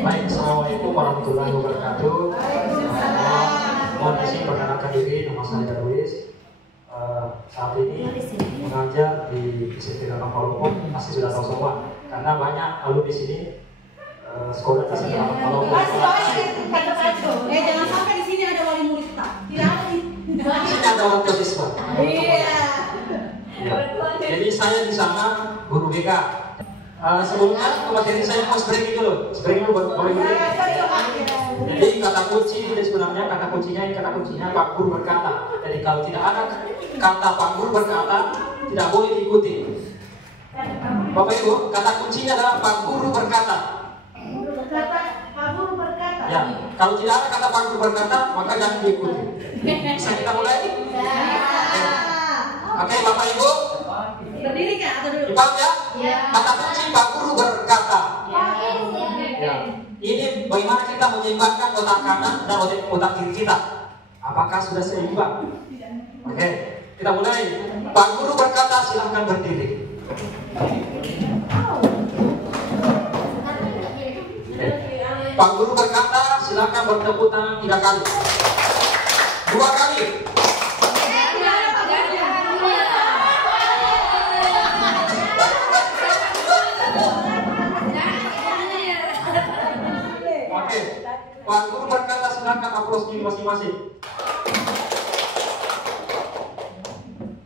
Baik, assalamualaikum warahmatullahi wabarakatuh. Mohon izin perkenalkan diri, nama saya Darwis. Saat ini mengajar di SMP Gampang Palombo, pasti sudah tahu semua karena banyak alumni di sini sekolah di SMP Gampang Palombo. Jangan sampai di sini ada wali murid tak? Tidak ada di sini ada waktu siswa. Iya. Jadi saya di sana guru BK. Sebelumnya materi saya mau spreading dulu boleh dulu. Jadi kata kunci itu sebenarnya kata kuncinya Pak Guru berkata. Jadi kalau tidak ada kata Pak Guru berkata tidak boleh diikuti. Bapak Ibu, kata kuncinya adalah Pak Guru berkata. Pak Guru berkata. Ya, kalau tidak ada kata Pak Guru berkata maka jangan diikuti. Bisa kita mulai? Oke, Bapak Ibu. Berdiri nggak atau duduk? Dipaham ya? Ya. Kata kunci Pak Guru berkata. Ya. Ini bagaimana kita menyeimbangkan otak kanan dan otak kiri kita. Apakah sudah seimbang? Oke, kita mulai. Pak Guru berkata, silahkan berdiri. Pak Guru berkata, silahkan bertepuk tangan 3 kali. 2 kali. Pak Guru berkata, silakan aplaus diri masing-masing.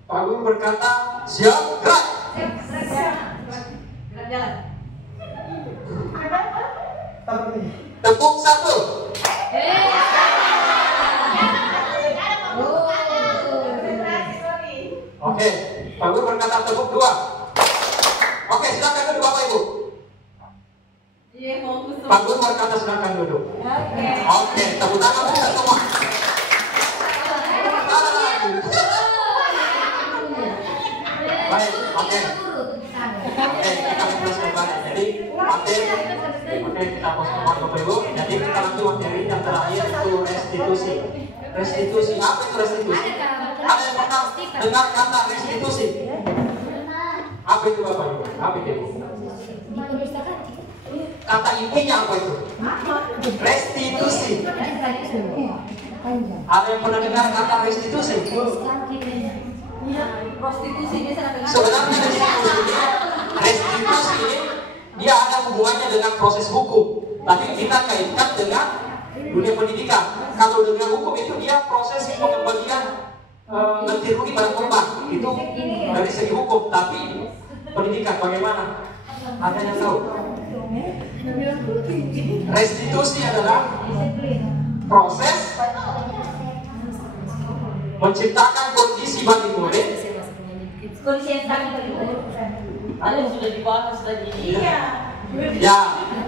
Pak Guru berkata, siap, gerak. Tepuk 1. Oke, Pak Guru berkata tepuk 2. Oke, silakan duduk Bapak Ibu. Pak Guru berkata silakan duduk. Oke, tepuk tangan kita semua. Baik, oke. Oke, kita mulai kembali. Jadi materi kita pos kembali Bapak Ibu. Jadi kita lanjut materi yang terakhir itu restitusi. Restitusi, apa itu restitusi? Ada yang pernah dengar kata restitusi? Apa itu Bapak Ibu? Apa itu Ibu? Kata intinya apa itu? Restitusi. Ada yang pernah dengar kata restitusi? Prostitusi ini Sebenarnya restitusi ini dia ada hubungannya dengan proses hukum. Tapi kita kaitkan dengan dunia pendidikan. Kalau dunia hukum itu dia proses pengembalian ganti rugi pada korban. Itu dari segi hukum. Tapi pendidikan bagaimana? Ada yang tahu? Restitusi adalah proses menciptakan kondisi bagi murid. kondisi yang Ada yang sudah dibahas tadi. Iya. Ya,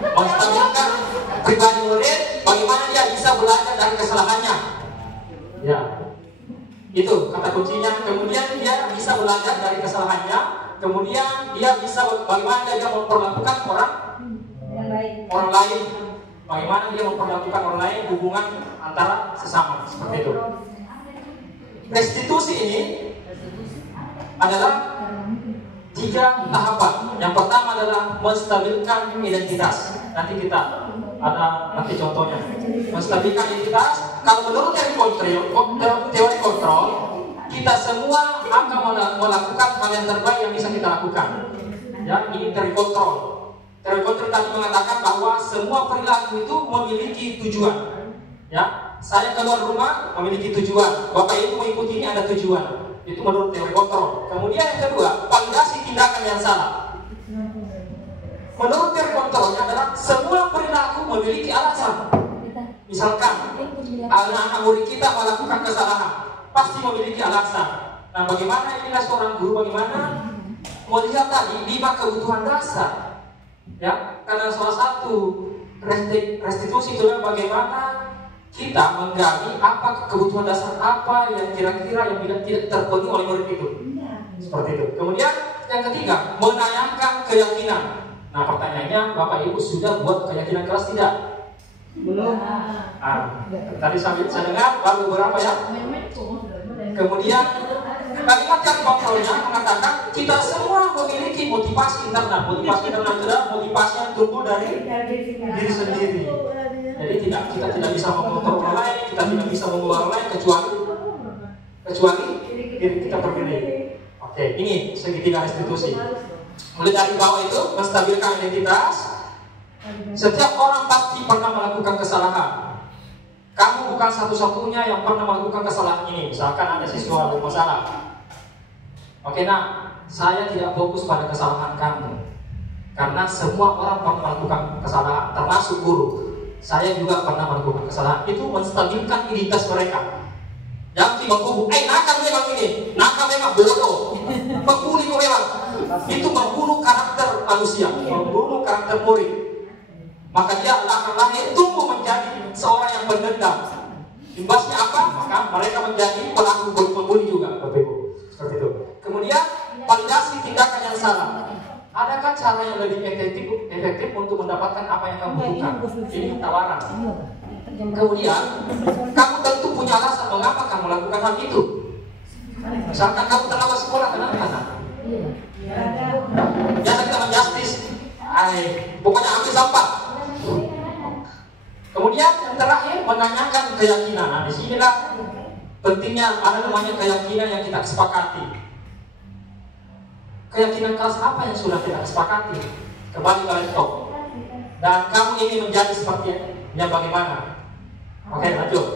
menstabilkan pribadi murid, bagaimana dia bisa belajar dari kesalahannya. Ya, itu kata kuncinya. Kemudian dia bisa belajar dari kesalahannya. Kemudian dia bisa bagaimana dia memperlakukan orang lain. Bagaimana dia memperlakukan orang lain, hubungan antara sesama, seperti itu. Restitusi ini adalah 3 tahapan. Yang pertama adalah menstabilkan identitas. Nanti kita ada contohnya. Menstabilkan identitas. Kalau menurut teori kontrol, kita semua akan melakukan hal yang terbaik yang bisa kita lakukan. Ya, ini teori kontrol. Teori kontrol tadi mengatakan bahwa semua perilaku itu memiliki tujuan. Ya, saya keluar rumah memiliki tujuan. Bapak Ibu mengikuti ini ada tujuan. Itu menurut teori kontrol. Kemudian yang kedua, validasi tindakan yang salah. Menurut teori kontrolnya adalah semua perilaku memiliki alasan. Misalkan anak-anak murid kita melakukan kesalahan, pasti memiliki alasan. Nah, bagaimana inilah seorang guru bagaimana melihat tadi 5 kebutuhan dasar. Ya, karena salah satu restitusi itu adalah bagaimana kita menggali apa kebutuhan dasar apa yang kira-kira yang tidak terpenuhi oleh murid itu. Seperti itu. Kemudian yang ketiga, menanyakan keyakinan. Nah, pertanyaannya, Bapak Ibu sudah buat keyakinan keras tidak? Belum. Tadi saya dengar baru beberapa ya. Kemudian Kalimat yang kontrolnya mengatakan kita semua memiliki motivasi internal. Motivasi internal itu adalah motivasi yang tumbuh dari diri sendiri. Jadi kita tidak bisa mengontrol orang lain, kita tidak bisa mengubah orang lain kecuali diri kita berdiri. Oke, ini segitiga restitusi. Mulai dari bawah itu menstabilkan identitas. Setiap orang pasti pernah melakukan kesalahan. Kamu bukan satu-satunya yang pernah melakukan kesalahan ini. Misalkan ada siswa bermasalah. Oke, nah, saya tidak fokus pada kesalahan kamu. Karena semua orang pernah melakukan kesalahan, termasuk guru. Saya juga pernah melakukan kesalahan. Itu menstabilkan identitas mereka. Yang tiba-tiba, nakal memang ini, nakal memang bodoh, pembuli kok memang. Itu membunuh karakter manusia, membunuh karakter murid. Maka dia akan lahir tumbuh menjadi seorang yang pendendam. Imbasnya apa? Maka mereka menjadi pelaku pembuli juga, Bapak Ibu. Seperti itu. Kemudian validasi tindakan yang salah. Adakah cara yang lebih efektif untuk mendapatkan apa yang kamu butuhkan? Ini tawaran. Kemudian kamu tentu punya alasan mengapa kamu lakukan hal itu. Misalkan kamu terlambat sekolah, kenapa? Jangan kita menjustis. Pokoknya ambil sampah. Kemudian yang terakhir menanyakan keyakinan. Nah, disinilah pentingnya ada namanya keyakinan yang kita sepakati. Keyakinan kelas apa yang sudah kita sepakati? Kembali ke laptop. Dan kamu ingin menjadi seperti yang bagaimana? Oke, lanjut.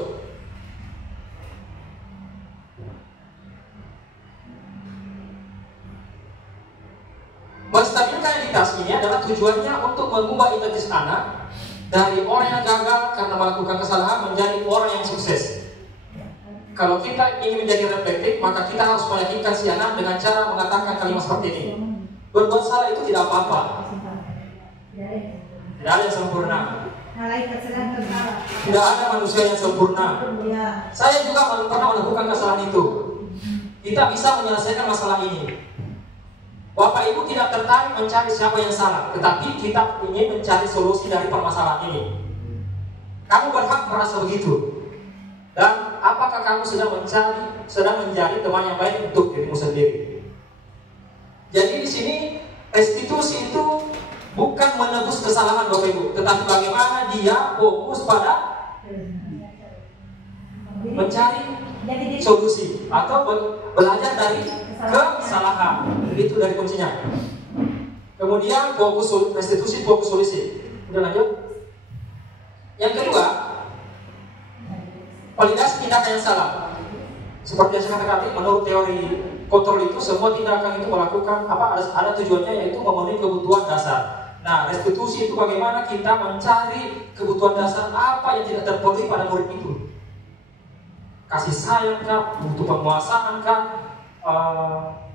Menstabilkan identitas ini adalah tujuannya untuk mengubah identitas anak dari orang yang gagal karena melakukan kesalahan menjadi orang yang sukses. Kalau kita ingin menjadi reflektif, maka kita harus meyakinkan si anak dengan cara mengatakan kalimat seperti ini. Berbuat salah itu tidak apa-apa. Tidak ada yang sempurna. Tidak ada manusia yang sempurna. Saya juga pernah melakukan kesalahan itu. Kita bisa menyelesaikan masalah ini. Bapak Ibu tidak tertarik mencari siapa yang salah, tetapi kita ingin mencari solusi dari permasalahan ini. Kamu berhak merasa begitu. Dan apakah kamu sedang menjadi teman yang baik untuk dirimu sendiri? Jadi di sini restitusi itu bukan menebus kesalahan Bapak Ibu, tetapi bagaimana dia fokus pada mencari solusi atau belajar dari kesalahan. Itu dari kuncinya. Kemudian fokus restitusi, fokus solusi. Udah lanjut. Yang kedua, validasi tindakan yang salah. Seperti yang saya katakan, menurut teori kontrol itu semua tindakan itu melakukan ada tujuannya, yaitu memenuhi kebutuhan dasar. Nah, restitusi itu bagaimana kita mencari kebutuhan dasar apa yang tidak terpenuhi pada murid itu. Kasih sayang kah, butuh penguasaan kah,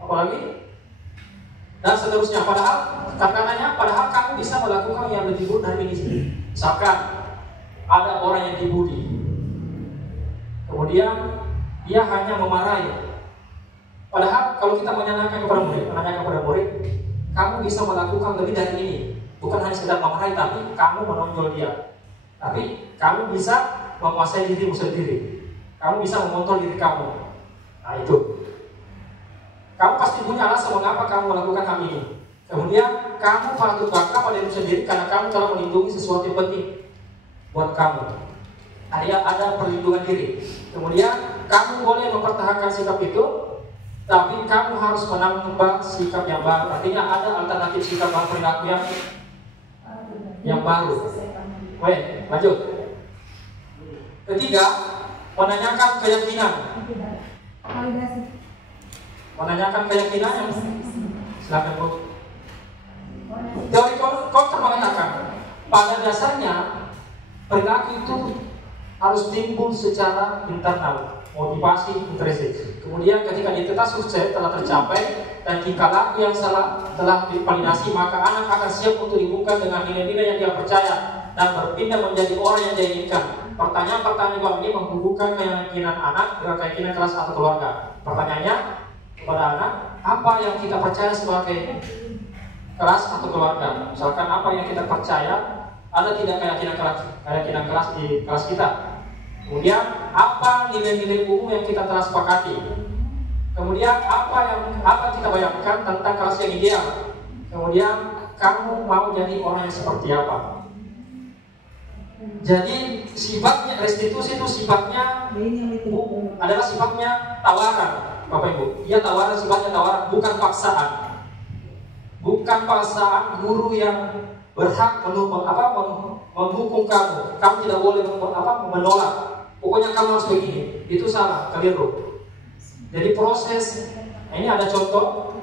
apalagi, dan seterusnya. Padahal kamu bisa melakukan yang lebih buruk dari ini. Misalkan ada orang yang dibully, kemudian dia hanya memarahi. Padahal kalau kita menanyakan kepada murid, kamu bisa melakukan lebih dari ini. Bukan hanya sekedar memarahi, tapi kamu menonjol dia. Tapi kamu bisa menguasai dirimu sendiri. Kamu bisa mengontrol diri kamu. Nah itu. Kamu pasti punya alasan mengapa kamu melakukan hal ini. Kemudian kamu patut bangga pada diri sendiri karena kamu telah melindungi sesuatu yang penting buat kamu. Ada perlindungan diri. Kemudian kamu boleh mempertahankan sikap itu, tapi kamu harus menambah sikap yang baru. Artinya ada alternatif sikap baru, perilaku yang baru. Oke, lanjut. Ketiga, menanyakan keyakinan. Menanyakan keyakinan yang silakan Bu. Teori kontrol mengatakan pada dasarnya perilaku itu harus timbul secara internal, motivasi intrinsik. Kemudian ketika identitas sukses telah tercapai dan tingkah laku yang salah telah divalidasi, maka anak akan siap untuk dibuka dengan nilai-nilai yang dia percaya dan berpindah menjadi orang yang dia inginkan. Pertanyaan-pertanyaan ini menghubungkan keyakinan anak dengan keyakinan kelas atau keluarga. Pertanyaannya kepada anak, apa yang kita percaya sebagai kelas atau keluarga? Misalkan apa yang kita percaya, ada tidak keyakinan kelas di kelas kita? Kemudian apa nilai-nilai umum yang kita telah sepakati? Kemudian apa kita bayangkan tentang kelas yang ideal. Kemudian kamu mau jadi orang yang seperti apa. Jadi sifatnya restitusi itu sifatnya adalah sifatnya tawaran, Bapak Ibu. Dia tawaran, sifatnya tawaran, bukan paksaan. Bukan paksaan guru yang berhak menghukum kamu. Kamu tidak boleh menolak. Pokoknya kamu harus begini. Itu salah, keliru. Jadi proses ini ada contoh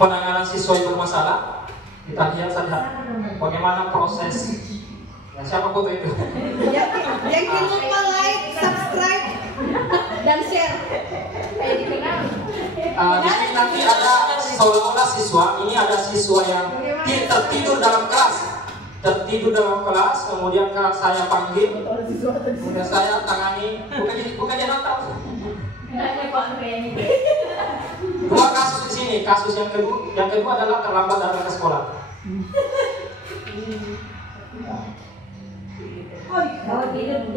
penanganan siswa yang bermasalah. Kita lihat saja bagaimana proses. Nah, siapa foto itu? Jangan lupa like, subscribe, dan share. Kayak dikenal. Di sini nanti ada seolah-olah siswa. Ini ada siswa yang tertidur dalam kelas. Kemudian saya panggil, kemudian saya tangani. Bukan dia nonton. Dua kasus di sini. Kasus yang kedua adalah terlambat datang ke sekolah.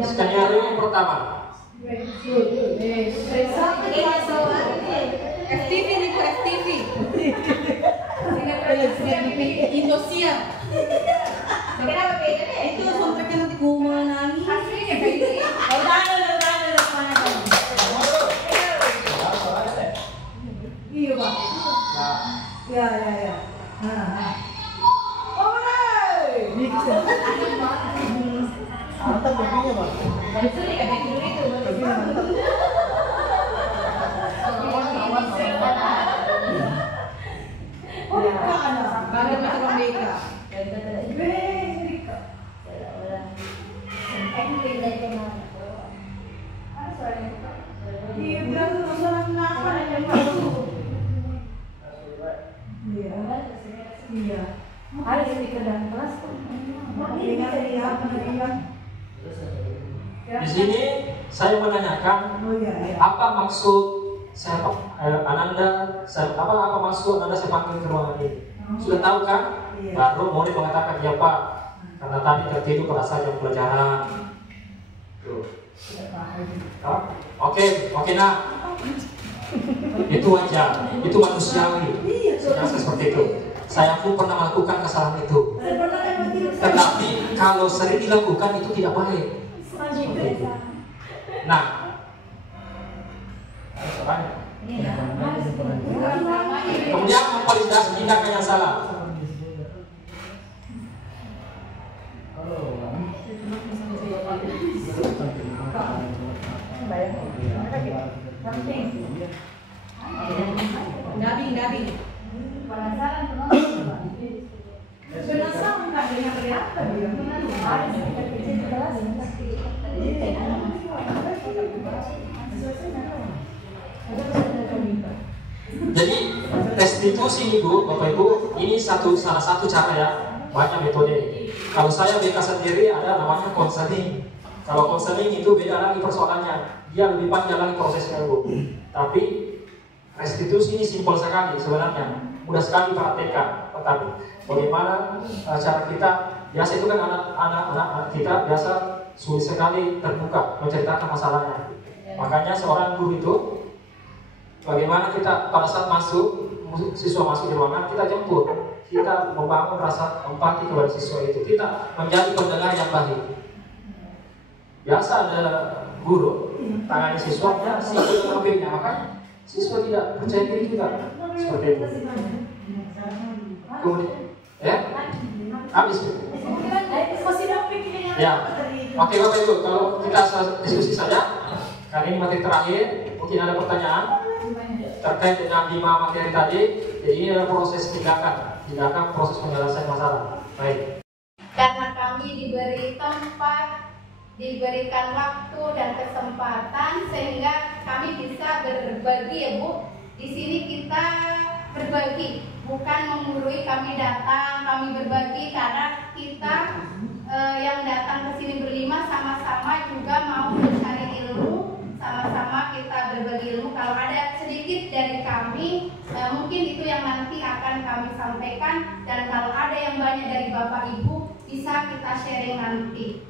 Skenario yang pertama. FTV nih, FTV. Indosiar. Kenapa beda deh? Itu soundtracknya nanti kumul nangis. Aslinya kayak gitu. Udah. Iya, Pak. Ya. Nah. Oh, ini kita. Mantap baginya, Pak. Itu nih kayak dulu itu. Baru macam Amerika. Iya. Harus di dalam kelas. Di sini saya menanyakan apa maksud Ananda saya panggil ke ruangan ini. Sudah tahu kan? Baru mau mengatakan ya Pak, karena tadi tertidur pada saat jam pelajaran. Oke, nah itu wajar, itu manusiawi. Saya seperti itu. Saya pun pernah melakukan kesalahan itu. Tetapi kalau sering dilakukan itu tidak baik. Nah, kemudian memvalidasi tindakan yang salah. Dabing. Penasaran nggak dengan apa dia? Jadi restitusi Ibu, Bapak Ibu, ini salah satu cara ya. Banyak metode. Kalau saya BK sendiri ada namanya konseling. Kalau konseling itu beda lagi persoalannya. Dia lebih panjang lagi prosesnya Ibu. Tapi restitusi ini simpel sekali sebenarnya. Mudah sekali praktekkan. Tetapi bagaimana cara kita? Biasa itu kan anak-anak kita biasa sulit sekali terbuka menceritakan masalahnya. Makanya seorang guru itu bagaimana kita pada saat siswa masuk di ruangan, kita jemput, kita membangun rasa empati kepada siswa itu, kita menjadi pendengar yang baik. Biasa ada guru tangani siswanya, siswa mengambilnya, makanya siswa tidak percaya diri juga seperti itu. Kemudian, ya, habis. Ya, oke Bapak Ibu, kalau kita diskusi saja, kali ini materi terakhir, mungkin ada pertanyaan terkait dengan 5 materi tadi. Jadi ini adalah proses tindakan proses penyelesaian masalah. Baik. Karena kami diberi tempat, diberikan waktu dan kesempatan sehingga kami bisa berbagi ya Bu. Di sini kita berbagi, bukan menggurui kami datang, kami berbagi karena kita yang datang ke sini berlima sama-sama juga mau mencari ilmu, sama-sama kita berbagi ilmu. Kalau ada sedikit dari kami, mungkin itu yang nanti akan kami sampaikan, dan kalau ada yang banyak dari Bapak Ibu bisa kita sharing nanti.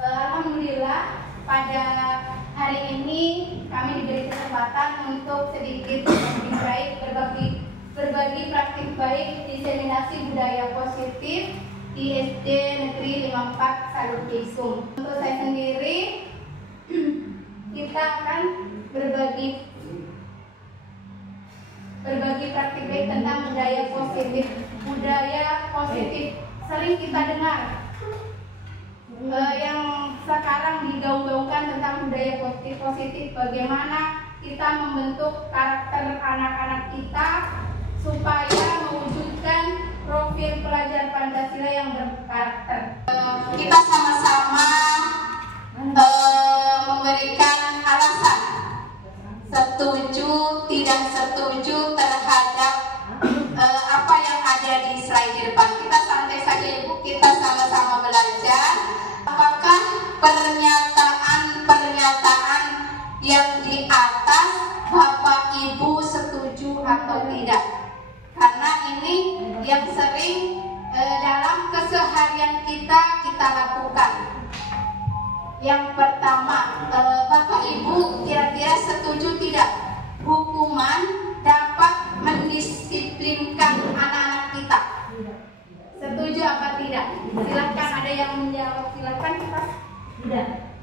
Alhamdulillah pada hari ini kami diberi kesempatan untuk sedikit lebih baik berbagi praktik baik diseminasi budaya positif di SD Negeri 54 Salutisum. Untuk saya sendiri, kita akan berbagi praktik baik tentang budaya positif. Budaya positif sering kita dengar yang sekarang digaung-gaungkan tentang budaya positif. Bagaimana kita membentuk karakter anak-anak kita supaya mewujudkan profil pelajar Pancasila yang berkarakter. Kita sama-sama memberikan alasan setuju tidak setuju terhadap apa yang ada di slide di depan. Kita santai saja Ibu, kita sama-sama belajar. Apakah pernyataan yang di atas Bapak Ibu setuju atau tidak? Karena ini yang sering dalam keseharian kita lakukan. Yang pertama, Bapak Ibu kira-kira setuju tidak hukuman dapat mendisiplinkan anak-anak kita? Setuju apa tidak? Silakan, ada yang menjawab. Silakan kita.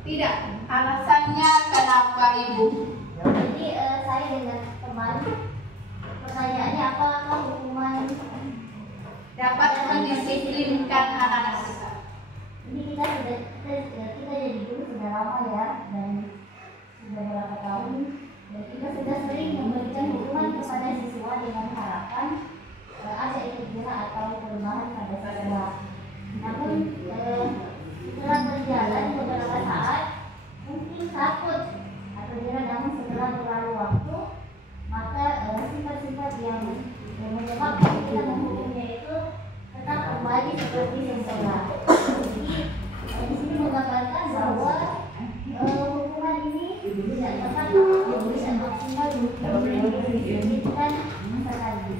Tidak. Alasannya kenapa Ibu? Jadi saya dengan teman, pertanyaannya apakah hukuman Dapat mendisiplinkan anak-anak kita? ini kita dari dulu sudah lama ya, dan sudah berapa tahun, dan kita sudah sering memberikan hukuman kepada siswa dengan harapan ada efeknya atau perubahan pada siswa. Namun setelah berjalan beberapa saat, mungkin takut atau kadang setelah berlalu waktu, maka sifat-sifat yang menyebabkan kita menghukumnya itu tetap kembali seperti semula. Jadi di sini menggambarkan bahwa hukuman ini tidak tepat atau tidak maksimal untuk mendisiplinkan sekali.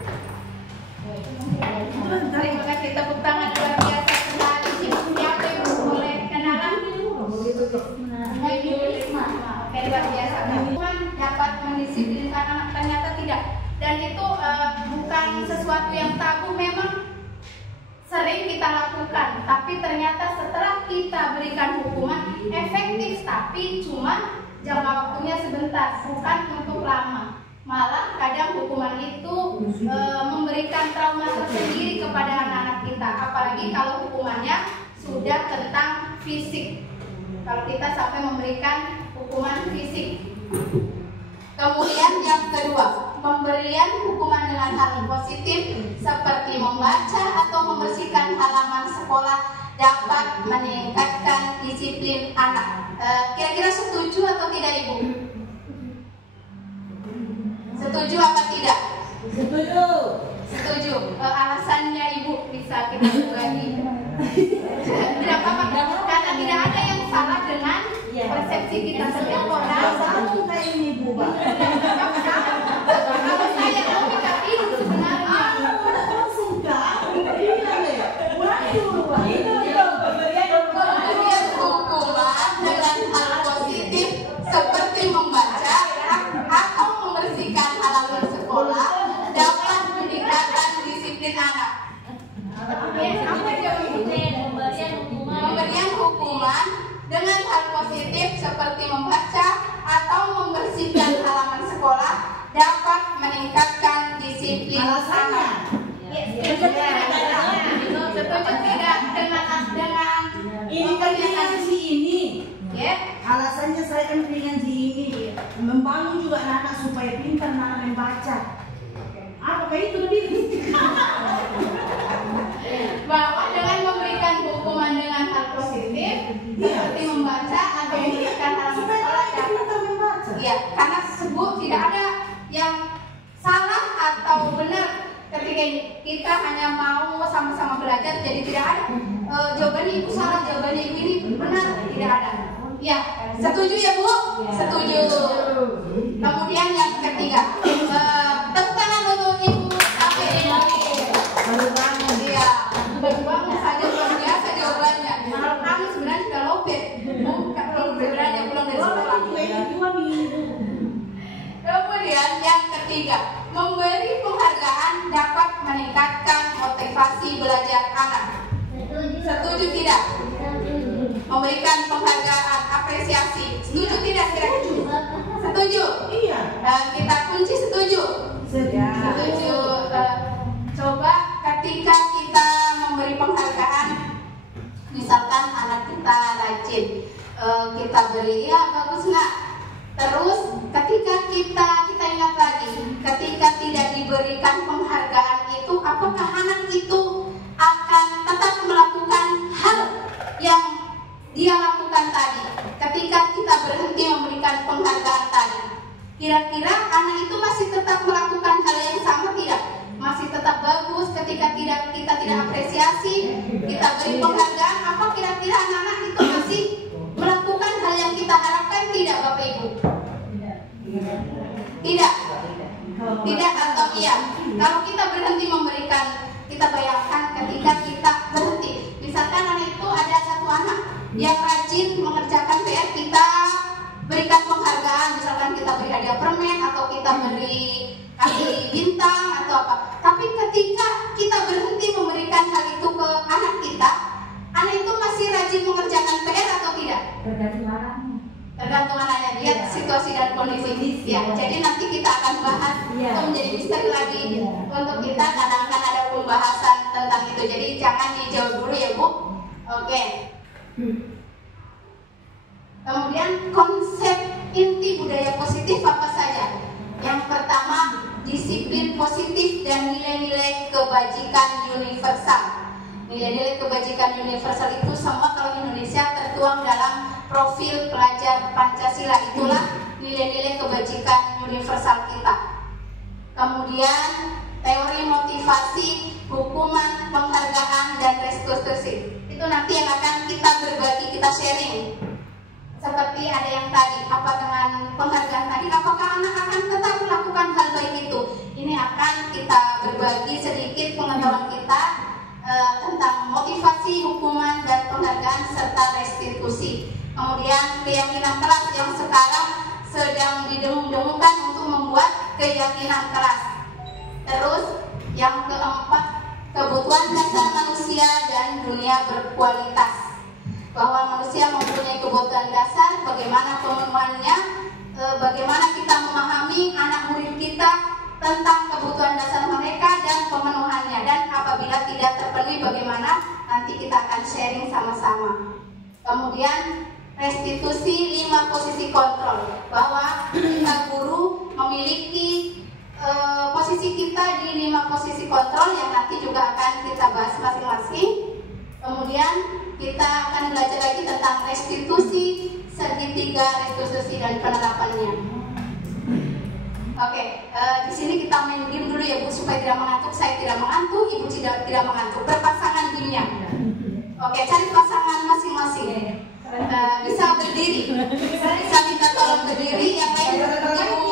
Terima kasih, tepuk tangan luar biasa sekali. Siapa yang boleh kenalan? Oke, luar biasa. Hukuman dapat mendisiplinkan anak, ternyata tidak. Dan itu bukan sesuatu yang tabu, memang sering kita lakukan. Tapi ternyata setelah kita berikan hukuman efektif, tapi cuma jangka waktunya sebentar, bukan untuk lama. Malah kadang hukuman itu memberikan trauma tersendiri kepada anak-anak kita. Apalagi kalau hukumannya sudah tentang fisik. Kalau kita sampai memberikan hukuman fisik. Kemudian yang kedua, pemberian hukuman dengan hal positif seperti membaca atau membersihkan halaman sekolah dapat meningkatkan disiplin anak. Kira-kira setuju atau tidak Ibu? Setuju apa tidak? Setuju. Setuju. Alasannya Ibu bisa kita bagi. Tidak apa-apa, karena tidak ada yang salah dengan persepsi kita setiap orang. Sama kayak ini Bu, Pak. Kalau saya mau minta tidur sebenarnya. Pemberian hukuman dengan hal positif seperti membaca atau membersihkan halaman sekolah dapat meningkatkan disiplin anak. Pemberian hukuman dengan hal positif seperti membaca atau membersihkan halaman sekolah dapat meningkatkan disiplin anak. Setuju tidak dengan Ini kan ngaji ini. ya? Alasannya saya kan dengan ini membangun juga anak supaya pintar anak membaca. Apakah itu lebih? Bahwa dengan memberikan hukuman dengan hal positif seperti membaca atau memberikan halaman Supaya sekolah anak pintar membaca. ya, karena sebut tidak ada yang salah atau benar ketika ini. Kita hanya mau sama-sama belajar, jadi tidak ada jawabannya Ibu salah, jawabannya Ibu ini benar, tidak ada. Ya, setuju ya Bu? Setuju. Kemudian yang ketiga, tepuk tangan untuk Ibu APD. Iya, baru bangun saja luar biasa jawabannya. Malam kami sebenarnya sudah lopet. Sebenarnya pulang dari sekolah. tidak? Memberikan penghargaan, apresiasi. Setuju tidak kira-kira? Setuju? Iya. Kita kunci setuju. Setuju. Coba ketika kita memberi penghargaan, misalkan anak kita rajin, kita beri ya bagus nggak. Terus ketika kita ingat lagi, ketika tidak diberikan penghargaan itu, apakah anak itu akan tetap melakukan hal yang dia lakukan tadi? Ketika kita berhenti memberikan penghargaan tadi, kira-kira anak itu masih tetap melakukan hal yang sama tidak? Masih tetap bagus ketika kita tidak apresiasi, kita beri penghargaan, apa kira-kira anak-anak itu masih melakukan hal yang kita harapkan tidak, Bapak Ibu? Tidak. Tidak atau iya? Kalau kita berhenti memberikan, kita bayangkan ketika kita berhenti. Misalkan anak itu ada satu anak yang rajin mengerjakan PR, kita berikan penghargaan, misalkan kita beri hadiah permen atau kita beri kasih bintang atau apa. Tapi ketika kita berhenti memberikan hal itu ke anak kita, anak itu masih rajin mengerjakan PR atau tidak? Tergantung anaknya, lihat situasi dan kondisi. Ya, jadi nanti kita akan bahas itu menjadi misteri lagi untuk kita, karena akan ada pembahasan tentang itu. Jadi jangan dijawab dulu ya Bu. Oke. Kemudian konsep inti budaya positif apa saja? Yang pertama, disiplin positif dan nilai-nilai kebajikan universal. Nilai-nilai kebajikan universal itu semua kalau Indonesia tertuang dalam profil pelajar Pancasila, itulah nilai-nilai kebajikan universal kita. Kemudian teori motivasi, hukuman, penghargaan, dan restitusi. Itu nanti yang akan kita berbagi, kita sharing. Seperti ada yang tadi, apa dengan penghargaan tadi, apakah anak akan tetap melakukan hal baik itu? Ini akan kita berbagi sedikit pengetahuan kita tentang motivasi, hukuman, dan penghargaan, serta restitusi. Kemudian keyakinan keras yang sekarang sedang didengung-dengungkan untuk membuat keyakinan keras. Terus yang keempat, kebutuhan dasar manusia dan dunia berkualitas. Bahwa manusia mempunyai kebutuhan dasar, bagaimana pemenuhannya, bagaimana kita memahami anak murid kita tentang kebutuhan dasar mereka dan pemenuhannya, dan apabila tidak terpenuhi bagaimana, nanti kita akan sharing sama-sama. Kemudian restitusi 5 posisi kontrol, bahwa kita guru memiliki posisi kita di 5 posisi kontrol yang nanti juga akan kita bahas masing-masing. Kemudian kita akan belajar lagi tentang restitusi, segitiga restitusi dan penerapannya. Oke, di sini kita main game dulu ya Bu, supaya tidak mengantuk. Saya tidak mengantuk, Ibu tidak mengantuk. Berpasangan dunia. Oke, cari pasangan masing-masing. Bisa berdiri, bisa minta tolong berdiri. Yang lain Ibu,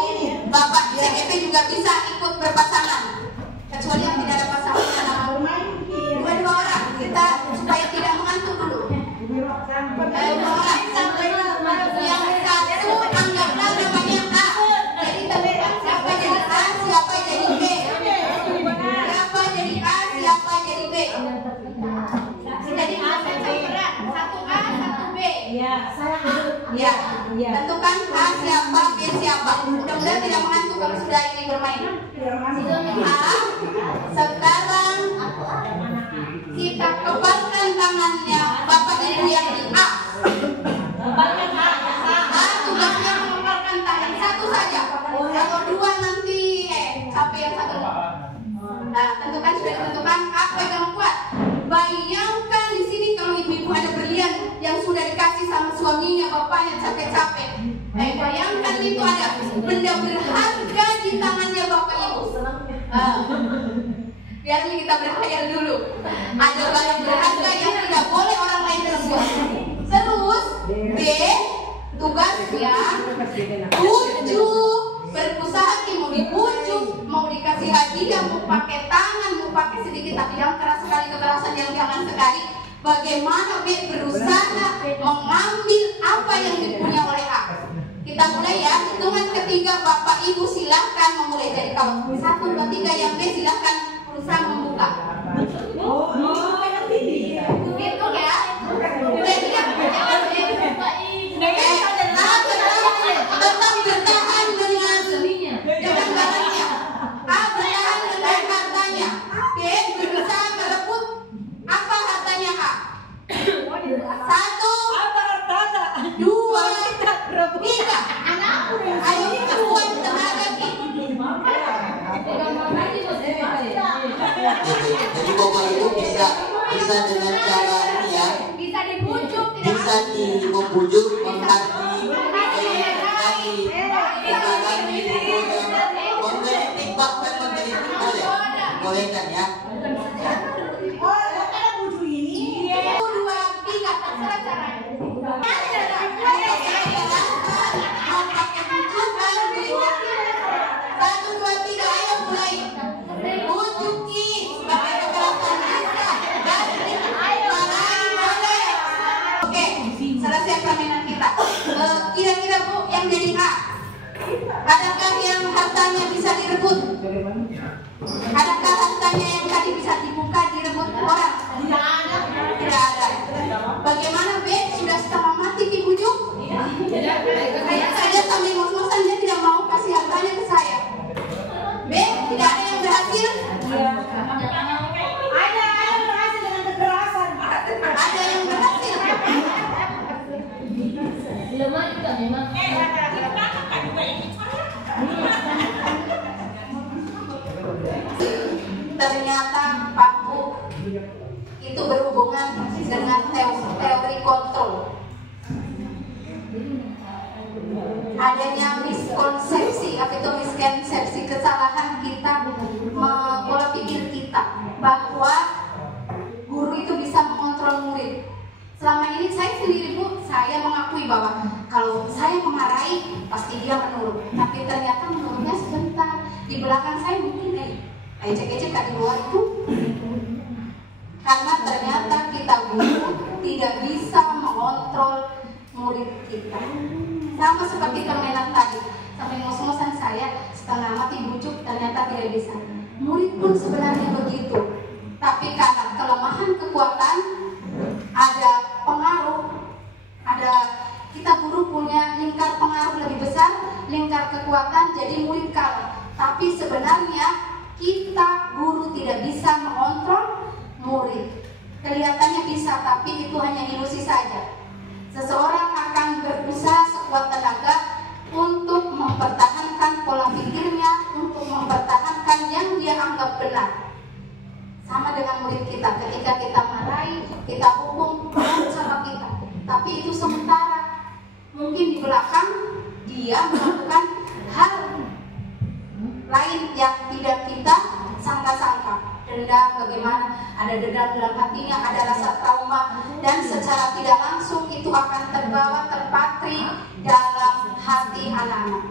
Bapak di CGP juga bisa ikut berpasangan. Kecuali yang tidak ada pasangan, dua orang kita supaya tidak mengantuk dulu. Dua orang. Yang satu anggaplah namanya A. Jadi terlihat siapa jadi A, siapa jadi B. Siapa jadi A, siapa jadi B. Jadi berat. Satu A, satu B. Ya. Tentukan A siapa, B siapa. Mudah-mudahan tidak mengantuk kalau sudah ini bermain. A. Sekarang kita kebalkan tangannya Bapak Ibu yang di A. A tugasnya mengebalkan tangan satu saja. Kalau dua nanti sampai yang satu. Nah, tentukan, sudah ditentukan A pegang kuat. Bayangkan di sini kalau ibu-ibu ada berlian yang sudah dikasih sama suaminya, bapaknya capek-capek. Bayangkan itu ada benda berharga di tangannya Bapak Ibu. Biar kita berkhayal dulu. Ada barang berharga yang tidak boleh orang lain sentuh. Terus B, tugasnya bujuk, berusaha mau dibujuk, mau dikasih hadiah, mau pakai tangan, mau pakai sedikit, tapi yang keras sekali, kekerasan yang jangan sekali. Bagaimana B berusaha mengambil apa yang dipunya oleh A. Kita mulai ya, hitungan ketiga Bapak Ibu silahkan memulai dari kawan. 1, 2, 3 yang B silahkan berusaha membuka. Hitung ya. 1, bisa dengan cara ini ya, bisa dibujuk, bisa membujuk, menghati, menggelitik, bahkan menggelitik boleh kan ya? Oh, ada buju ini. 1, 2, 3, terserah caranya. Satu, dua, tiga, ayo mulai. Bujuki, pakai kekerasan bisa. Marahin boleh. Oke, selesai permainan kita. Kira-kira Bu, yang jadi A, adakah yang hartanya bisa direbut? Adakah hartanya yang tadi bisa dibuka direbut orang? Tidak ada. Tidak ada. Bagaimana B, sudah setengah mati dibujuk? Saya saja sambil ngos-ngosan dia tidak mau kasih hartanya ke saya. B, tidak ada yang berhasil? Ada berhasil dengan kekerasan. Ada yang berhasil? Lemah juga memang. Ternyata Pak Bu itu berhubungan dengan teori kontrol. Adanya miskonsepsi, apa itu miskonsepsi, kesalahan kita, pola pikir kita bahwa guru itu bisa mengontrol murid. Selama ini saya sendiri Bu, saya mengakui bahwa kalau saya memarahi pasti dia menurut. Tapi ternyata menurutnya sebentar. Di belakang saya mungkin ejek-ejek di luar itu. Karena ternyata kita guru tidak bisa mengontrol murid kita. Sama seperti permainan tadi, sampai ngos-ngosan saya setengah mati bujuk ternyata tidak bisa. Murid pun sebenarnya begitu. Tapi karena kelemahan kekuatan, ada pengaruh, ada kita guru punya lingkar pengaruh lebih besar, lingkar kekuatan, jadi murid kalah. Tapi sebenarnya kita guru tidak bisa mengontrol murid. Kelihatannya bisa, tapi itu hanya ilusi saja. Seseorang akan berusaha sekuat tenaga untuk mempertahankan pola pikirnya, untuk mempertahankan yang dia anggap benar. Sama dengan murid kita, ketika kita marahi, kita hukum, sama kita. Tapi itu sementara. Mungkin di belakang dia melakukan hal lain yang tidak kita sangka-sangka. Dendam, bagaimana, ada dendam dalam hatinya, ada rasa trauma, dan secara tidak langsung itu akan terbawa, terpatri dalam hati anak-anak.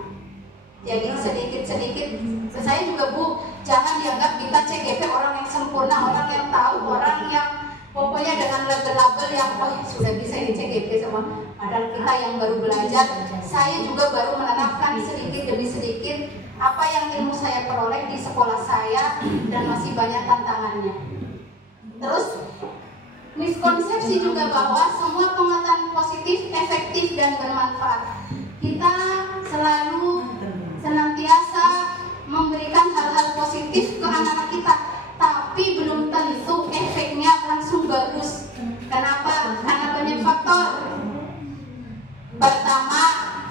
Jadi sedikit-sedikit, saya juga Bu, jangan dianggap kita CGP orang yang sempurna, orang yang tahu, orang yang pokoknya dengan label-label yang sudah bisa ini CGP semua. Padahal kita yang baru belajar, saya juga baru menerapkan sedikit demi sedikit apa yang ilmu saya peroleh di sekolah saya, dan masih banyak tantangannya. Terus miskonsepsi juga bahwa semua penguatan positif, efektif, dan bermanfaat. Kita selalu senantiasa memberikan hal-hal positif ke anak-anak kita, tapi belum tentu efeknya langsung bagus. Kenapa? Karena banyak faktor. Pertama,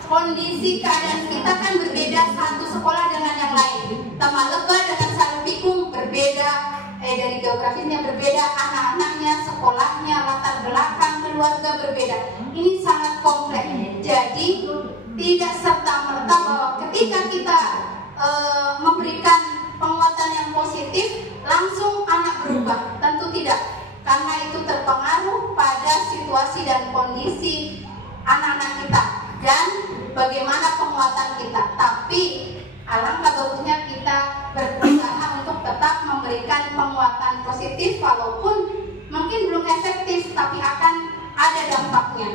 kondisi keadaan kita kan berbeda satu sekolah dengan yang lain. Tamalega dengan Sarupikung berbeda, dari geografisnya berbeda, anak-anaknya, sekolahnya, latar belakang keluarga berbeda. Ini sangat kompleks. Jadi tidak serta-merta bahwa ketika kita memberikan penguatan yang positif langsung anak berubah. Tentu tidak, karena itu terpengaruh pada situasi dan kondisi anak-anak kita dan bagaimana penguatan kita. Tapi alangkah bagusnya kita berusaha untuk tetap memberikan penguatan positif, walaupun mungkin belum efektif, tapi akan ada dampaknya.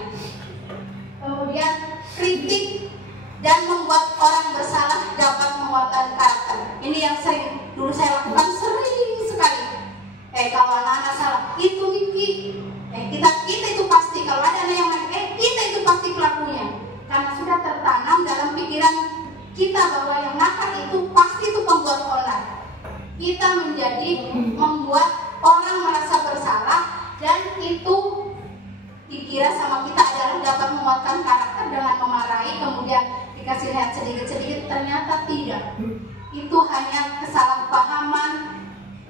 Kemudian kritik dan membuat orang bersalah dapat menguatkan karakter. Ini yang sering dulu saya lakukan, sering sekali. Kalau anak-anak salah, itu Niki. Kita itu pasti, kalau ada anak yang main, kita itu pasti pelakunya. Karena sudah tertanam dalam pikiran kita bahwa yang nakal itu pasti itu pembuat onar. Kita menjadi membuat orang merasa bersalah, dan itu dikira sama kita adalah dapat menguatkan karakter dengan memarahi, kemudian dikasih lihat sedikit-sedikit, ternyata tidak. Itu hanya kesalahpahaman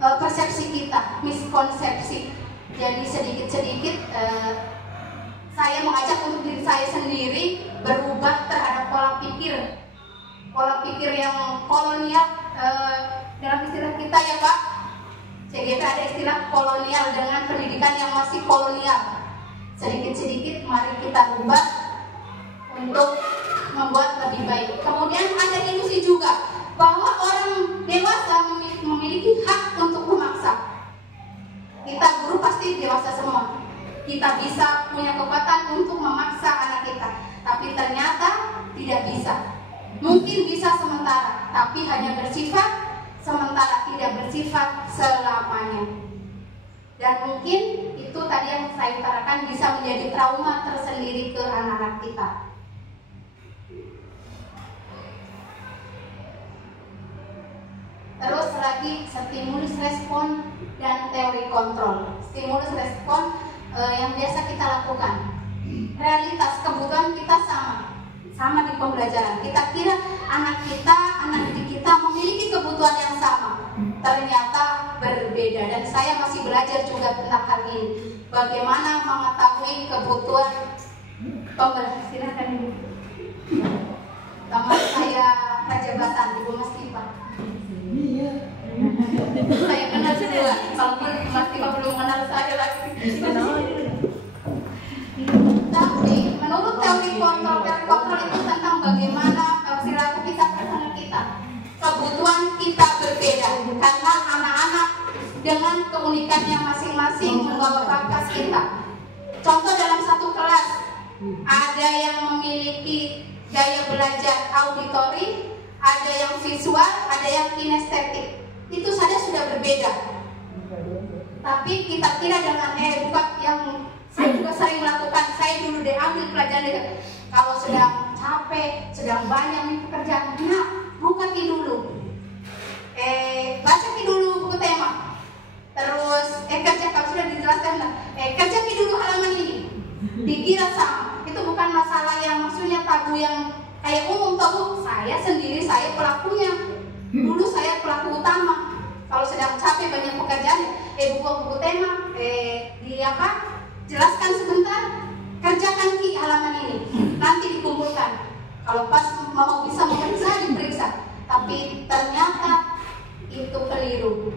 persepsi kita, miskonsepsi. Jadi sedikit-sedikit saya mengajak untuk diri saya sendiri berubah terhadap pola pikir yang kolonial. Dalam istilah kita ya Pak, CGP ada istilah kolonial dengan pendidikan yang masih kolonial. Sedikit-sedikit mari kita rubah untuk membuat lebih baik. Kemudian ada ilusi juga bahwa orang dewasa memiliki hak untuk memaksa. Kita guru pasti dewasa semua. Kita bisa punya kekuatan untuk memaksa anak kita, tapi ternyata tidak bisa. Mungkin bisa sementara, tapi hanya bersifat sementara, tidak bersifat selamanya. Dan mungkin itu tadi yang saya utarakan bisa menjadi trauma tersendiri ke anak-anak kita. Terus lagi stimulus respon dan teori kontrol. Stimulus respon yang biasa kita lakukan. Realitas kebutuhan kita sama di pembelajaran. Kita kira anak didik kita memiliki kebutuhan yang sama. Ternyata berbeda. Dan saya masih belajar juga tentang hal ini. Bagaimana mengetahui kebutuhan pembelajaran. Silakan Ibu. Teman saya Rajabatan, Ibu Mas Tipa. Saya kenal juga. Kalau Mas Tipa belum kenal saya lagi. Tapi menurut teori kontrol itu tentang bagaimana perilaku kita terhadap kita. Kebutuhan kita berbeda karena anak-anak dengan keunikannya masing-masing membawa bakat kita. Contoh dalam satu kelas, ada yang memiliki gaya belajar auditory, ada yang visual, ada yang kinestetik. Itu saja sudah berbeda. Tapi kita kira dengan bukan yang saya juga sering melakukan. Saya dulu ambil pelajaran kalau sedang capek, sedang banyak nih pekerjaan, buka dulu, baca dulu buku tema. Terus kerja kalau sudah dijelaskan, kerja dulu halaman ini. Dikira sama. Itu bukan masalah yang maksudnya tabu yang kayak umum tabu. Saya sendiri, saya pelakunya. Dulu saya pelaku utama. Kalau sedang capek banyak pekerjaan, buka buku tema, jelaskan sebentar, kerjakan di halaman ini, nanti dikumpulkan. Kalau pas mau bisa memeriksa, diperiksa. Tapi ternyata itu keliru,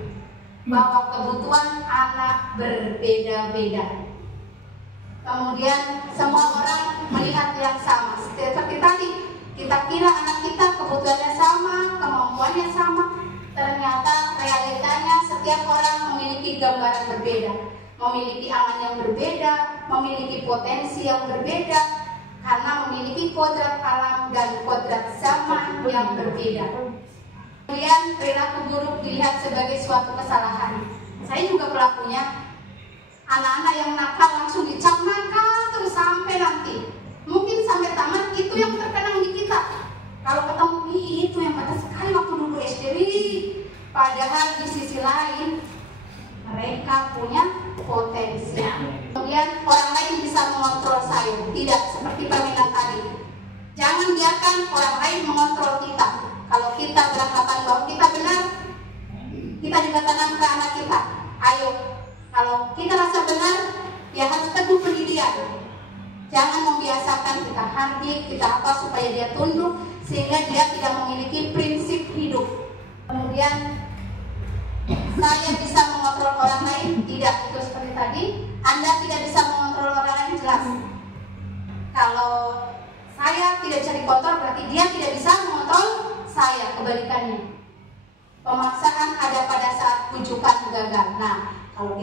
bahwa kebutuhan anak berbeda-beda. Kemudian semua orang melihat yang sama. Seperti tadi, kita kira anak kita kebutuhannya sama, kemampuannya sama. Ternyata realitanya setiap orang memiliki gambaran berbeda, memiliki angan yang berbeda, memiliki potensi yang berbeda, karena memiliki kodrat alam dan kodrat zaman yang berbeda. Kemudian perilaku buruk dilihat sebagai suatu kesalahan. Saya juga pelakunya. Anak-anak yang nakal langsung dicap nakal terus sampai nanti. Mungkin sampai tamat itu yang terkenang di kita. Kalau ketemu, itu yang pada sekali waktu dulu SD. Padahal di sisi lain mereka punya potensi. Kemudian orang lain bisa mengontrol saya, tidak seperti permainan tadi. Jangan biarkan orang lain mengontrol kita. Kalau kita beranggapan bahwa kita benar, kita juga tanam ke anak kita. Ayo, kalau kita rasa benar, ya harus teguh pendirian. Jangan membiasakan kita hardik, kita apa supaya dia tunduk, sehingga dia tidak memiliki prinsip hidup. Kemudian saya bisa mengontrol orang lain, tidak, itu seperti tadi. Anda tidak bisa mengontrol orang lain, jelas. Kalau saya tidak bisa dikontrol, berarti dia tidak bisa mengontrol saya, kebalikannya. Pemaksaan ada pada saat pujukan gagal. Nah, kalau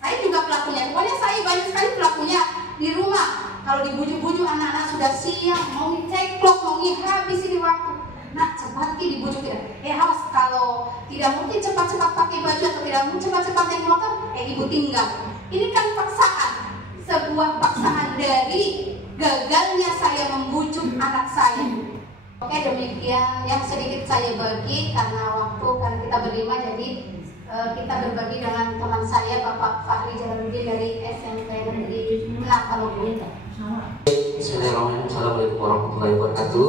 saya juga pelakunya. Pokoknya saya banyak sekali pelakunya di rumah. Kalau dibujuk-bujuk anak-anak sudah siang, mau ceklok, mau habis ini waktu. Nah, cepat dibujuk ya. Awas, kalau tidak mungkin cepat-cepat pakai baju atau tidak mungkin cepat-cepat naik motor, ibu tinggal. Ini kan paksaan, sebuah paksaan dari gagalnya saya membujuk anak saya. Oke, demikian yang sedikit saya bagi karena waktu kan kita berlima, jadi kita berbagi dengan teman saya Bapak Fahri Jalaluddin dari SMP Negeri Nakalobu. Bismillahirrahmanirrahim. Assalamualaikum warahmatullahi wabarakatuh.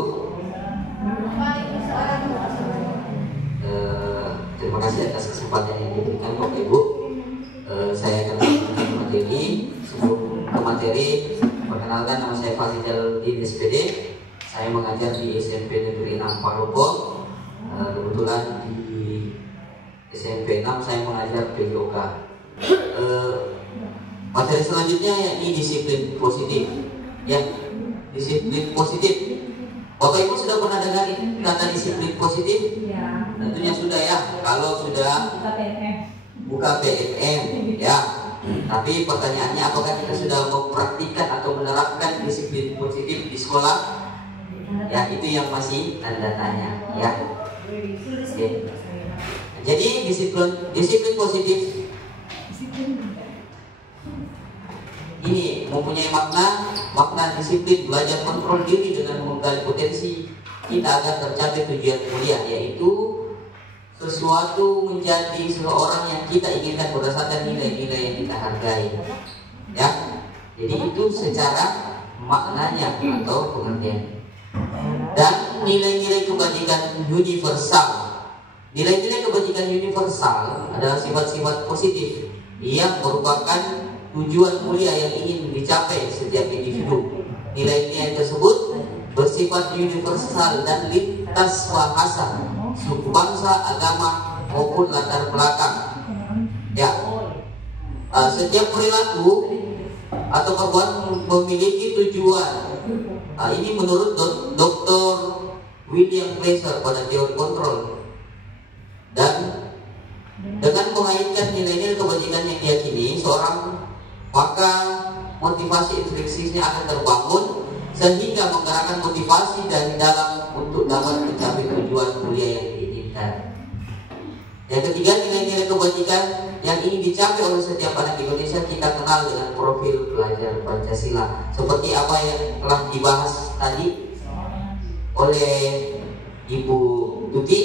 Terima kasih atas kesempatan yang diberikan Bapak Ibu. Saya akan bermateri. Perkenalkan, nama saya Fahrizal di SPD. Saya mengajar di SMP Negeri 6 Palopo. Kebetulan di SMP 6 saya mengajar PJOK. Materi selanjutnya yakni disiplin positif. Ya, disiplin positif. Bapak Ibu sudah pernah dengar kata disiplin positif? Ya. Tentunya sudah ya. Kalau sudah buka PNM ya. Tapi pertanyaannya, apakah kita sudah mempraktikkan atau menerapkan disiplin positif di sekolah? Ya, itu yang masih tanda tanya ya. Oke. Jadi disiplin positif ini mempunyai makna disiplin belajar kontrol diri dengan menggali potensi kita agar tercapai tujuan mulia, yaitu sesuatu menjadi seseorang yang kita inginkan berdasarkan nilai-nilai yang kita hargai ya. Jadi itu secara maknanya atau pengertian. Dan nilai-nilai kebajikan universal. Nilai-nilai kebajikan universal adalah sifat-sifat positif yang merupakan tujuan mulia yang ingin dicapai setiap individu. Nilai-nilai tersebut bersifat universal dan lintas bahasa, suku bangsa, agama maupun latar belakang. Ya, setiap perilaku atau perbuatan memiliki tujuan. Ini menurut Dr. William Fraser pada teori kontrol. Dan dengan mengaitkan nilai-nilai kebajikan yang diyakini seorang, maka motivasi intrinsisnya akan terbangun sehingga menggerakkan motivasi dari dalam untuk dapat mencapai tujuan mulia yang diinginkan. Yang ketiga, nilai-nilai kebajikan yang ingin dicapai oleh setiap anak Indonesia kita kenal dengan profil pelajar Pancasila, seperti apa yang telah dibahas tadi oleh Ibu Tuti.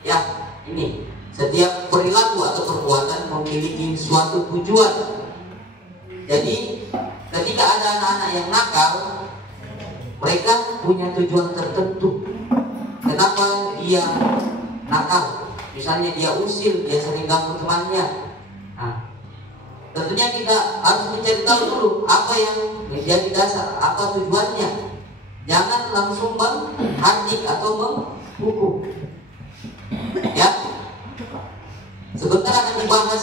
Ya, ini setiap perilaku atau perbuatan memiliki suatu tujuan. Jadi ketika ada anak-anak yang nakal, mereka punya tujuan tertentu. Kenapa dia nakal? Misalnya dia usil, dia sering ganggu temannya. Nah, tentunya kita harus mencari tahu dulu apa yang menjadi dasar, apa tujuannya. Jangan langsung menghadik atau menghukum. Ya, sebentar akan dibahas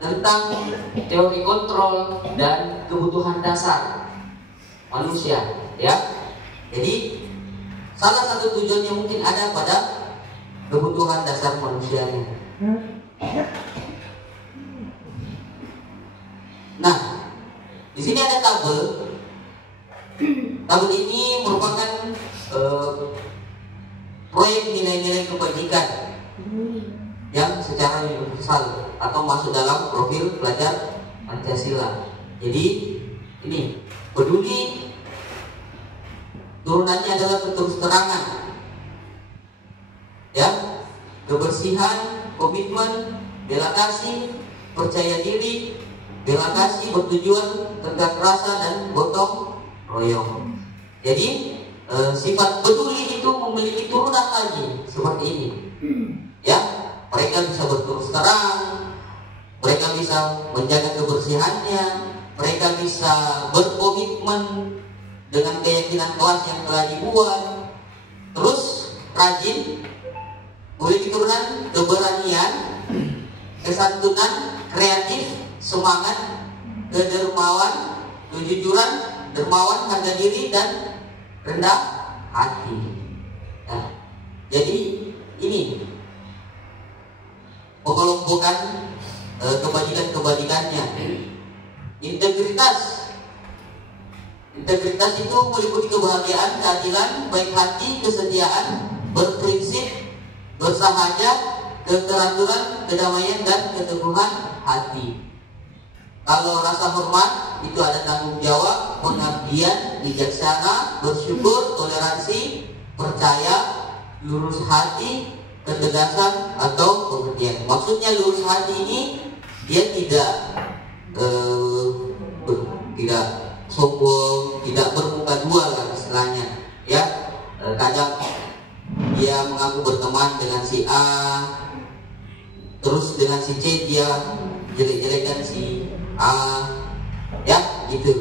tentang teori kontrol dan kebutuhan dasar manusia ya. Jadi salah satu tujuannya mungkin ada pada kebutuhan dasar manusianya. Nah, di sini ada tabel. Tabel ini merupakan proyek nilai-nilai kebajikan yang secara universal atau masuk dalam profil pelajar Pancasila. Jadi ini peduli, turunannya adalah keterus-terangan ya, kebersihan, komitmen, bela kasih, percaya diri, bela kasih, bertujuan, tegak rasa, dan gotong royong. Jadi sifat peduli itu memiliki turunan lagi seperti ini ya. Mereka bisa berterus terang, mereka bisa menjaga kebersihannya, mereka bisa berkomitmen dengan keyakinan kelas yang telah dibuat. Terus rajin, memiliki turunan keberanian, kesantunan, kreatif, semangat, kedermawan, kejujuran, dermawan, harga diri, dan rendah hati ya. Jadi ini mengelompokkan kebajikan-kebajikannya. Integritas itu meliputi kebahagiaan, keadilan, baik hati, kesetiaan, berprinsip, bersahaja, keteraturan, kedamaian, dan keteguhan hati. Kalau rasa hormat itu ada tanggung jawab, pengabdian, bijaksana, bersyukur, toleransi, percaya, lurus hati, ketegasan atau pengertian. Maksudnya lurus hati ini dia tidak sombong, tidak bermuka dua lah istilahnya ya. Kadang dia mengaku berteman dengan si A, terus dengan si C dia jelek-jelekan si A ya. itu.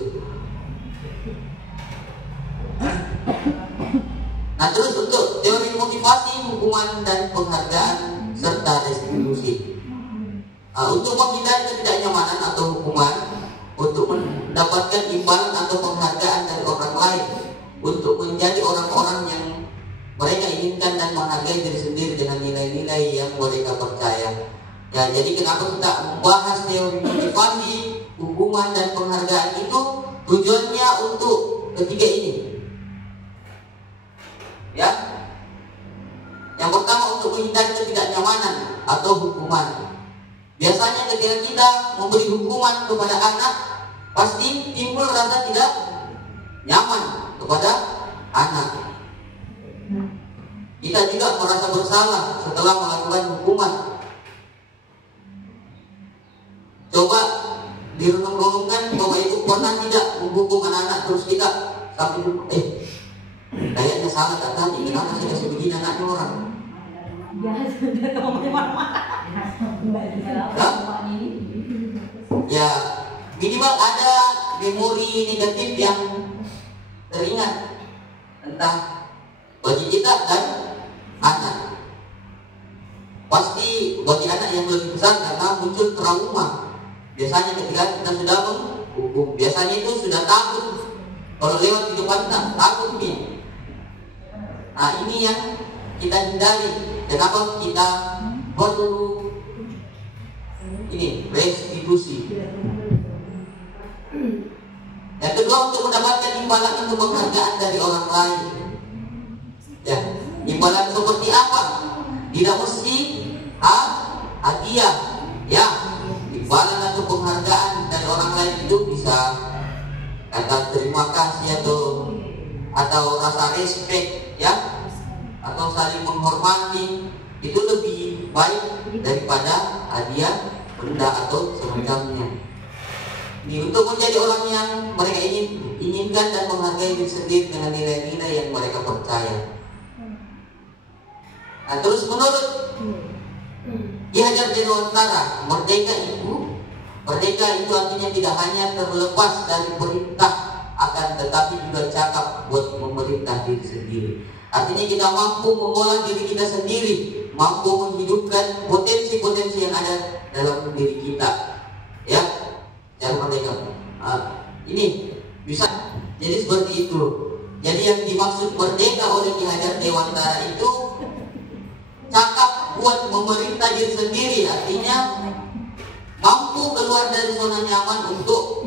Nah, terus untuk teori motivasi, hukuman dan penghargaan serta restitusi. Untuk menghindari ketidaknyamanan atau hukuman, untuk mendapatkan imbalan atau penghargaan dari orang lain, untuk menjadi orang-orang yang mereka inginkan dan menghargai diri sendiri dengan nilai-nilai yang mereka percaya. Ya, jadi kenapa kita membahas teori motivasi, hukuman dan penghargaan itu? Tujuannya untuk ketiga ini. Ya, yang pertama untuk menghindari ketidaknyamanan atau hukuman. Biasanya ketika kita memberi hukuman kepada anak, pasti timbul rasa tidak nyaman kepada anak. Kita juga merasa bersalah setelah melakukan hukuman. Coba direnung-renungkan, Bapak Ibu pernah tidak menghukum anak-anak terus kita sampai kayaknya salah tak tadi, kenapa saya kasih begini anaknya orang? Ya, minimal ada memori negatif yang teringat entah bagi kita dan anak. Pasti bagi anak yang lebih besar karena muncul trauma. Biasanya ketika kita sudah menghukum, biasanya itu sudah takut. Kalau lewat di depan kita takut nih. Nah, ini yang kita hindari. Kenapa kita perlu ini restitusi? Yang kedua, untuk mendapatkan imbalan atau penghargaan dari orang lain. Ya, imbalan seperti apa? Tidak mesti hadiah. Ya, imbalan atau penghargaan dari orang lain itu bisa kata terima kasih atau rasa respect, ya, atau saling menghormati. Itu lebih baik daripada hadiah, benda atau semacamnya. Ini untuk menjadi orang yang mereka inginkan dan menghargai diri sendiri dengan nilai-nilai yang mereka percaya. Nah, terus menurut Ki Hajar Dewantara, merdeka itu artinya tidak hanya terlepas dari perintah, akan tetapi juga cakap buat memerintah diri sendiri. Artinya kita mampu mengolah diri kita sendiri, mampu menghidupkan potensi-potensi yang ada dalam diri kita. Ya, cara merdeka. Ini bisa jadi seperti itu. Jadi yang dimaksud merdeka oleh Ki Hajar Dewantara itu cakap buat memerintah diri sendiri, artinya mampu keluar dari zona nyaman untuk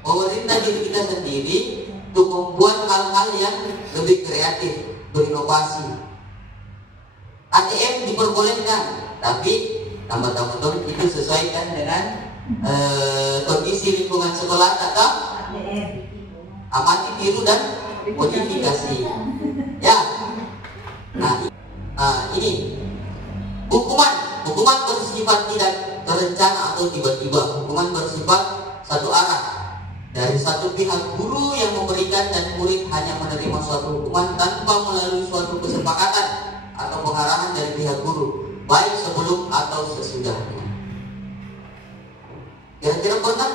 memerintah diri kita sendiri, untuk membuat hal-hal yang lebih kreatif, berinovasi. ATM diperbolehkan, tapi tambah-tambah itu sesuaikan dengan kondisi lingkungan sekolah atau amati, tiru dan modifikasi. Ya, ini hukuman bersifat tidak terencana atau tiba-tiba. Hukuman bersifat satu arah. Dari satu pihak, guru yang memberikan dan murid hanya menerima suatu hukuman tanpa melalui suatu kesepakatan atau pengarahan dari pihak guru, baik sebelum atau sesudahnya. Kira-kira pernah?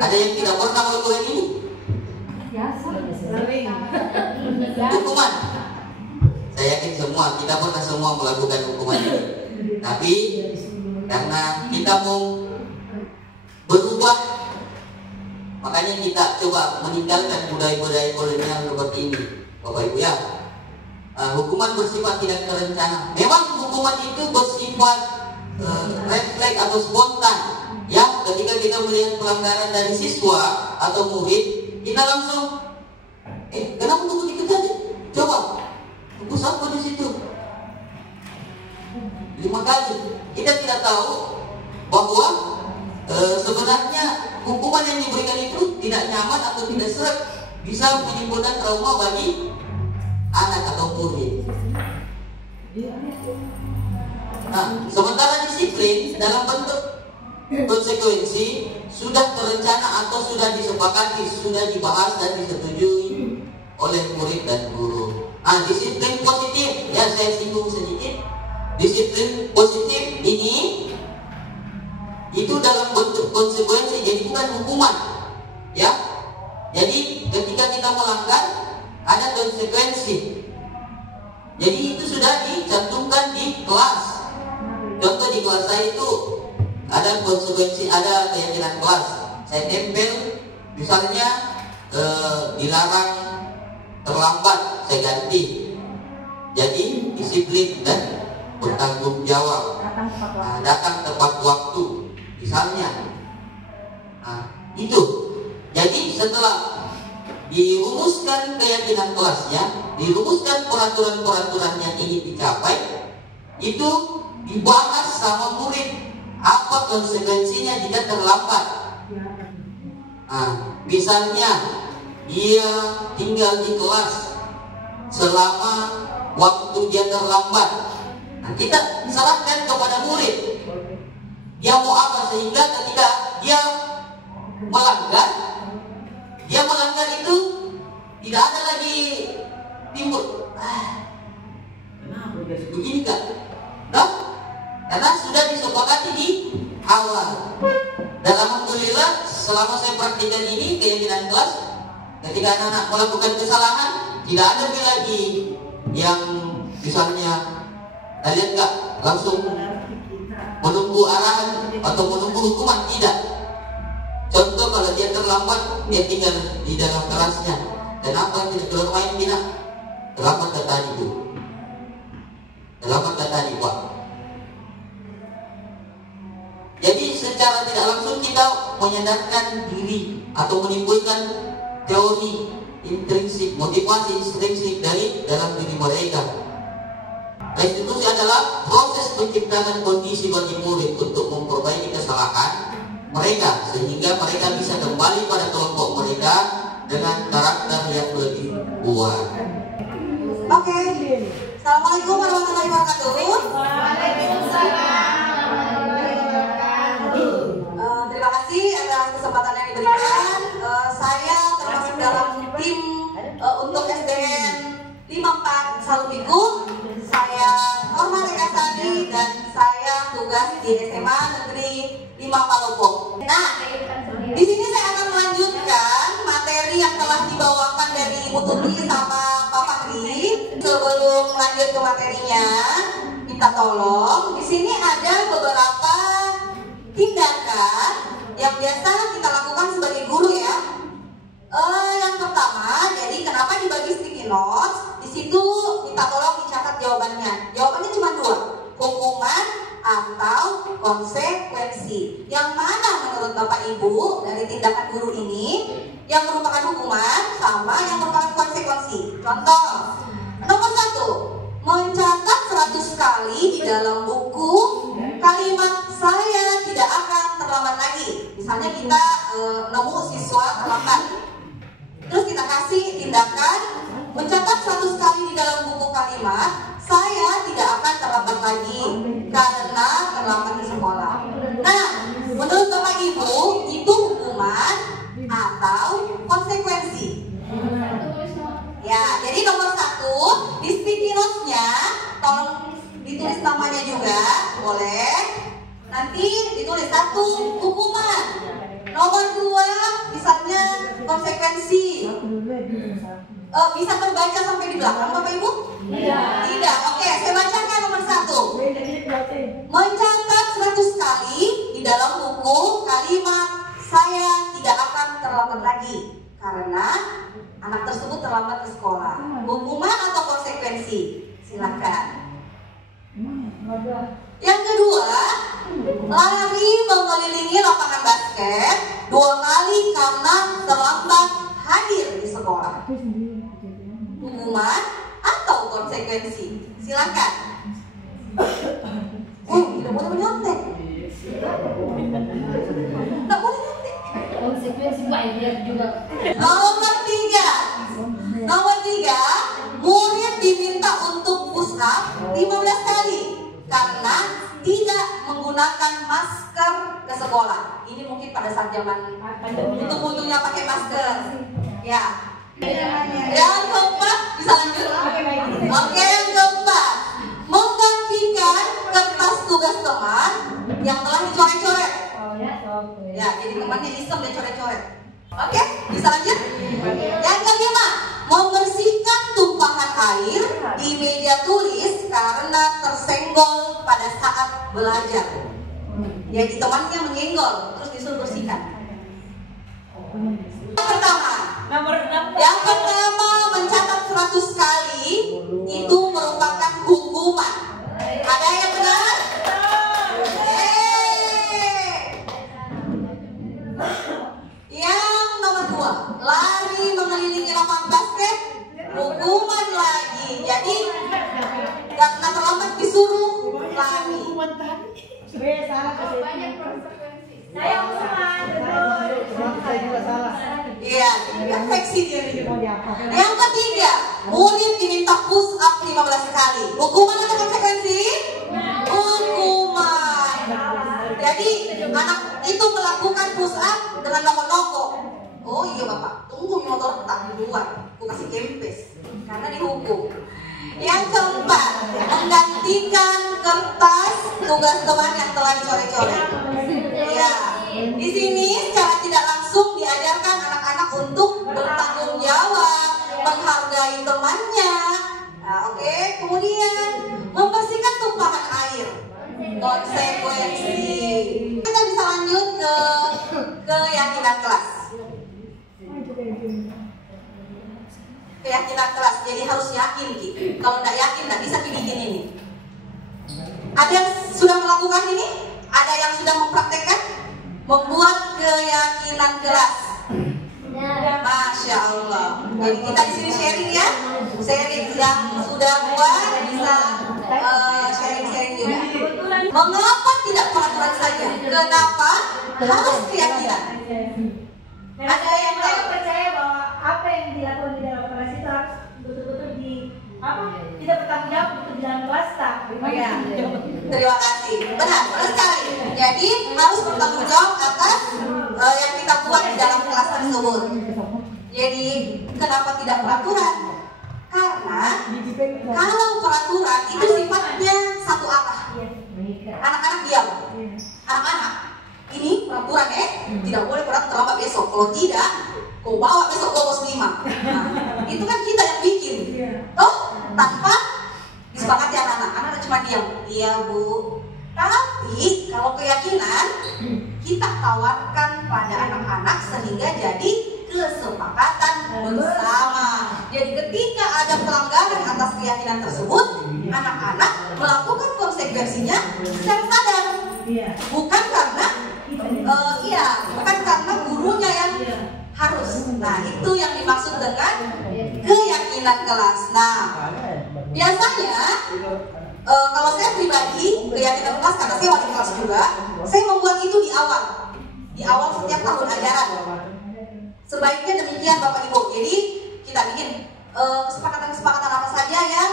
Ada yang tidak pernah melakukan ini? Hukuman. Saya yakin kita pernah semua melakukan hukuman ini. Tapi karena kita mau berubah, makanya kita coba meninggalkan budaya-budaya kolonial seperti ini, Bapak Ibu ya. Hukuman bersifat tidak terencana. Memang hukuman itu bersifat refleks atau spontan. Ya, ketika kita melihat pelanggaran dari siswa atau murid, kita langsung, kenapa tunggu dikit aja? Coba, tunggu sampai di situ 5 kali. Kita tidak tahu bahwa sebenarnya hukuman yang diberikan itu tidak nyaman atau tidak seret, bisa menimbulkan trauma bagi anak atau murid. Nah, sementara disiplin dalam bentuk konsekuensi sudah terencana atau sudah disepakati, sudah dibahas dan disetujui oleh murid dan guru. Disiplin positif, ya saya singgung sedikit. Disiplin positif ini itu dalam bentuk konsekuensi, jadi bukan hukuman, ya. Jadi ketika kita melanggar ada konsekuensi. Jadi itu sudah dicantumkan di kelas. Contoh di kelas saya itu ada konsekuensi, ada keyakinan kelas. Saya tempel, misalnya dilarang terlambat, saya ganti jadi disiplin dan bertanggung jawab. Datang tepat waktu, misalnya. Nah, itu. Jadi setelah dirumuskan keyakinan kelasnya, dirumuskan peraturan-peraturan yang ingin dicapai, itu dibahas sama murid apa konsekuensinya jika terlambat. Nah, misalnya dia tinggal di kelas selama waktu dia terlambat. Nah, kita serahkan kepada murid dia mau apa, sehingga ketika dia melanggar itu tidak ada lagi timbul begini kan, nah, karena sudah disepakati di awal. Dan alhamdulillah selama saya praktikkan ini keyakinan kelas, ketika anak-anak melakukan kesalahan tidak ada lagi yang misalnya kalian nggak langsung menunggu arahan atau menunggu hukuman, tidak. Contoh kalau dia terlambat, dia tinggal di dalam kelasnya. Kenapa tidak keluar main, tidak? Terlambat ke tadi itu. Terlambat ke tadi, Pak. Jadi secara tidak langsung kita menyadarkan diri atau menimbulkan teori intrinsik, motivasi intrinsik dari dalam diri mereka. Restitusi adalah proses penciptaan kondisi bagi murid untuk memperbaiki kesalahan mereka, sehingga mereka bisa kembali pada kelompok mereka dengan karakter yang lebih kuat. Oke. Assalamualaikum warahmatullahi wabarakatuh. Waalaikumsalam. Terima kasih atas kesempatan yang diberikan. Saya termasuk dalam tim untuk SDN 54 Salumiku. Saya Norma Rekasari dan saya tugas di SMA Negeri 5 Palopo. Nah, di sini saya akan melanjutkan materi yang telah dibawakan dari Ibu Tuti sama Pak Fakri. Sebelum lanjut ke materinya, minta tolong. Di sini ada beberapa tindakan yang biasa kita lakukan sebagai guru ya. Yang pertama, jadi kenapa dibagi sticky notes? Di situ minta tolong dicatat jawabannya. Jawabannya cuma 2, hukuman atau konsekuensi. Yang mana menurut Bapak Ibu dari tindakan guru ini yang merupakan hukuman sama yang merupakan konsekuensi? Contoh, nomor 1, mencatat 100 kali di dalam buku kalimat saya tidak akan terlambat lagi. Misalnya kita nemu siswa terlambat, terus kita kasih tindakan mencatat 100 kali di dalam buku kalimat saya tidak akan terlambat lagi karena terlambat ke sekolah. Nah, menurut Bapak Ibu itu hukuman atau konsekuensi? Ya, jadi nomor 1 di sticky notes-nya tolong ditulis namanya juga, boleh. Nanti ditulis 1 hukuman, nomor 2 misalnya konsekuensi. Bisa terbaca sampai di belakang Bapak Ibu? Tidak. Oke, saya bacakan nomor 1. Mencatat 100 kali di dalam buku kalimat saya tidak akan terlambat lagi karena anak tersebut terlambat ke sekolah. Hukuman atau konsekuensi? Silakan. Yang kedua, lari mengelilingi lapangan basket 2 kali karena terlambat hadir di sekolah. Hukuman atau konsekuensi? Silakan. Tidak boleh menyontek. Tidak boleh nyontek. Konsekuensi banyak juga. Nomor 3, murid diminta untuk push up 15 kali karena tidak menggunakan masker ke sekolah. Ini mungkin pada saat zaman untuk-untuknya pakai masker. Ya. Yang keempat, bisa lanjut? Oke, yang keempat, menggantikan kertas tugas teman yang telah dicoret-coret. Ya, jadi temannya iseng dan coret-coret. Oke, bisa lanjut? Yang kelima, membersihkan tumpahan air di meja tulis karena tersenggol pada saat belajar. Jadi temannya menyenggol, terus disuruh bersihkan. Yang pertama mencatat 100 kali itu merupakan hukuman. Ada yang benar? Yang nomor 2, lari mengelilingi lapangan basket, hukuman lagi. Jadi karena terlambat disuruh lari. Banyak konsekuensi. Saya hukuman. Iya, perfeksi diri. Yang ketiga, murid diminta push up 15 kali. Hukuman atau konsekuensi? Hukuman. Jadi anak itu melakukan push up dengan nongol-nongol. Oh iya bapak, tunggu motor tak di luar. Aku kasih kempes karena dihukum. Yang keempat, menggantikan kertas tugas teman yang telah dicoret-coret. Ya, di sini secara tidak langsung diajarkan anak-anak untuk bertanggung jawab, menghargai temannya. Nah, oke. Kemudian membersihkan tumpahan air, konsekuensi. Kita bisa lanjut ke keyakinan kelas. Keyakinan kelas, jadi harus yakin Ki. Kalau tidak yakin tidak bisa dibikin ini. Ada yang sudah melakukan ini? Ada yang sudah mempraktekkan? Membuat keyakinan kelas. Masya Allah. Jadi kita di sini sharing ya. Sharing yang sudah buat bisa sharing-sharing juga. Mengapa tidak peraturan saja? Kenapa harus keyakinan? Ada yang tahu? Saya percaya bahwa apa yang dilakukan di dalam kelas itu harus betul-betul kita bertanggung jawab untuk di dalam kelas tak? Ya. Terima kasih. Benar sekali. Jadi harus bertanggung jawab atas yang kita buat di dalam kelas tersebut. Jadi kenapa tidak peraturan? Karena kalau peraturan itu sifatnya satu arah. Anak-anak diam. Anak-anak, ini peraturan tidak boleh peraturan terlambat besok. Kalau tidak, kau bawa besok kau bos 5. Nah, itu kan kita yang bikin. Toh tanpa disepakati anak-anak cuma diam. Iya bu. Tapi kalau keyakinan kita tawarkan pada anak-anak sehingga jadi kesepakatan bersama. Jadi ketika ada pelanggaran atas keyakinan tersebut, anak-anak melakukan konsekuensinya secara sadar. Bukan karena bukan karena gurunya yang harus. Nah, itu yang dimaksud dengan keyakinan kelas. Nah, biasanya kalau saya pribadi keyakinan kelas, karena saya wali kelas juga, saya membuat itu di awal setiap tahun ajaran. Sebaiknya demikian Bapak Ibu. Jadi kita bikin kesepakatan-kesepakatan apa saja yang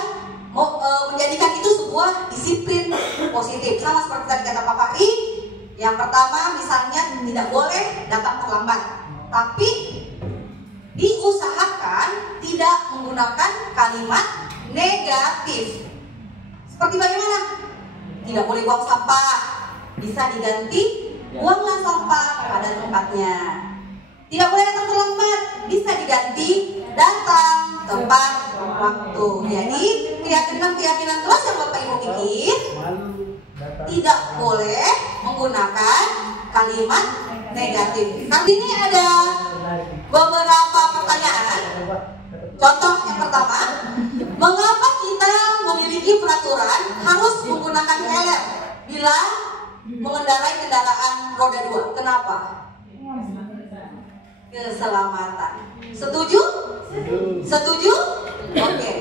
menjadikan itu sebuah disiplin positif. Sama seperti tadi kata Pak Fahri, yang pertama misalnya tidak boleh datang terlambat, tapi diusahakan tidak menggunakan kalimat negatif. Seperti bagaimana? Tidak boleh buang sampah, bisa diganti buanglah sampah pada tempatnya. Tidak boleh datang terlambat, bisa diganti datang tepat waktu. Jadi keyakinan kelas yang Bapak Ibu bikin tidak boleh menggunakan kalimat negatif. Nah, ini ada beberapa pertanyaan. Contoh yang pertama, mengapa kita memiliki peraturan harus menggunakan helm bila mengendarai kendaraan roda 2? Kenapa? Keselamatan. Setuju? Setuju? Oke.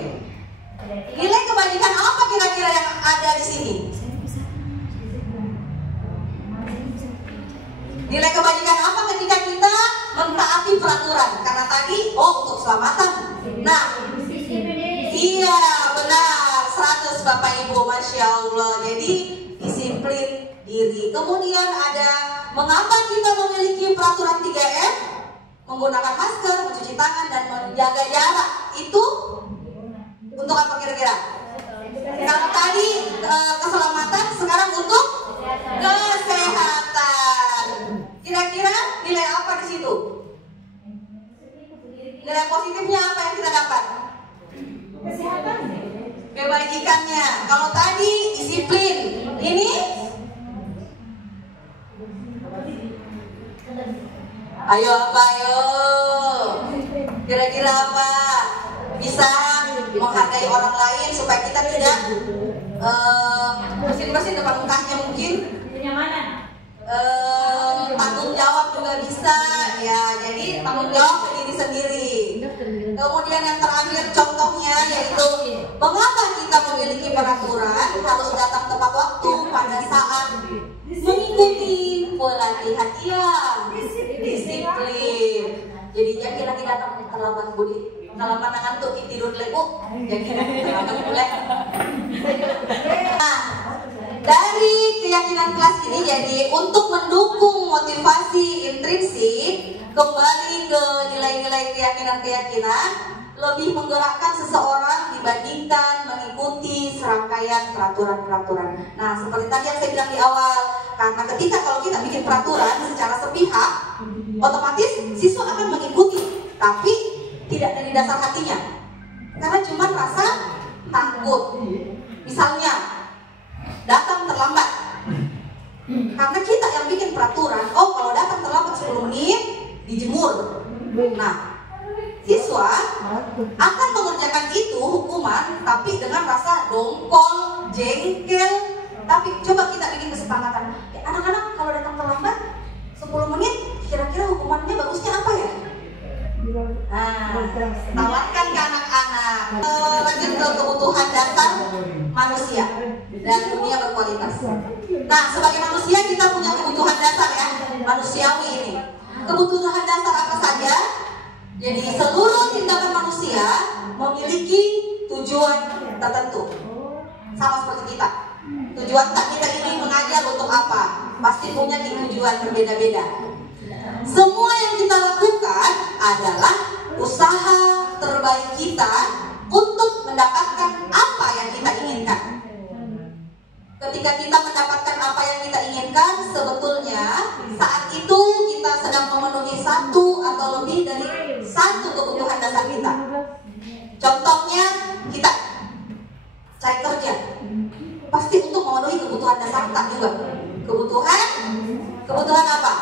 Nilai kebajikan apa kira-kira yang ada di sini? Nilai kebajikan apa ketika kita mentaati peraturan? Karena tadi, untuk keselamatan. Nah, iya benar, 100 Bapak Ibu, Masya Allah. Jadi disiplin diri. Kemudian ada mengapa kita memiliki peraturan 3M? Menggunakan masker, mencuci tangan, dan menjaga jarak. Itu untuk apa kira-kira? Kalau tadi keselamatan, sekarang untuk kesehatan. Nilai positifnya apa yang kita dapat? Kesehatan. Kebajikannya. Kalau tadi disiplin, ini ayo apa ayo? Kira-kira apa? Bisa menghargai orang lain supaya kita tidak bersin-bersin depan mukanya mungkin. Kenyamanan. Tanggung jawab juga bisa ya, jadi tanggung jawab ke diri sendiri. Kemudian yang terakhir contohnya yaitu mengapa kita memiliki peraturan harus datang tepat waktu pada saat mengikuti pelatihan. Iya, disiplin. Jadi jangan lagi datang terlambat budi. Kalau mana ngantuk kita tidur lebu, jangan terlambat boleh. Nah, dari keyakinan kelas ini jadi untuk mendukung motivasi intrinsik kembali ke nilai-nilai keyakinan-keyakinan lebih menggerakkan seseorang dibandingkan mengikuti serangkaian peraturan-peraturan. Nah, seperti tadi yang saya bilang di awal, karena ketika kalau kita bikin peraturan secara sepihak, otomatis siswa akan mengikuti, tapi tidak dari dasar hatinya, karena cuma rasa takut. Misalnya datang terlambat, karena kita yang bikin peraturan, oh kalau datang terlambat 10 menit dijemur. Nah, siswa akan mengerjakan itu hukuman, tapi dengan rasa dongkol, jengkel. Tapi coba kita bikin kesepakatan, ya, anak-anak kalau datang terlambat 10 menit, kira-kira hukumannya bagusnya apa ya? Nah, tawarkan ke anak-anak. Lanjut ke kebutuhan dasar manusia dan dunia berkualitas. Nah, sebagai manusia kita punya kebutuhan dasar ya, manusiawi ini. Kebutuhan dasar apa saja? Jadi seluruh tindakan manusia memiliki tujuan tertentu. Sama seperti kita. Tujuan kita ini mengajar untuk apa? Pasti punya tujuan berbeda-beda. Semua yang kita lakukan adalah usaha terbaik kita untuk mendapatkan apa yang kita inginkan. Ketika kita mendapatkan apa yang kita inginkan, sebetulnya saat itu kita sedang memenuhi satu atau lebih dari satu kebutuhan dasar kita. Contohnya, kita cari kerja, pasti untuk memenuhi kebutuhan dasar kita juga. Kebutuhan apa?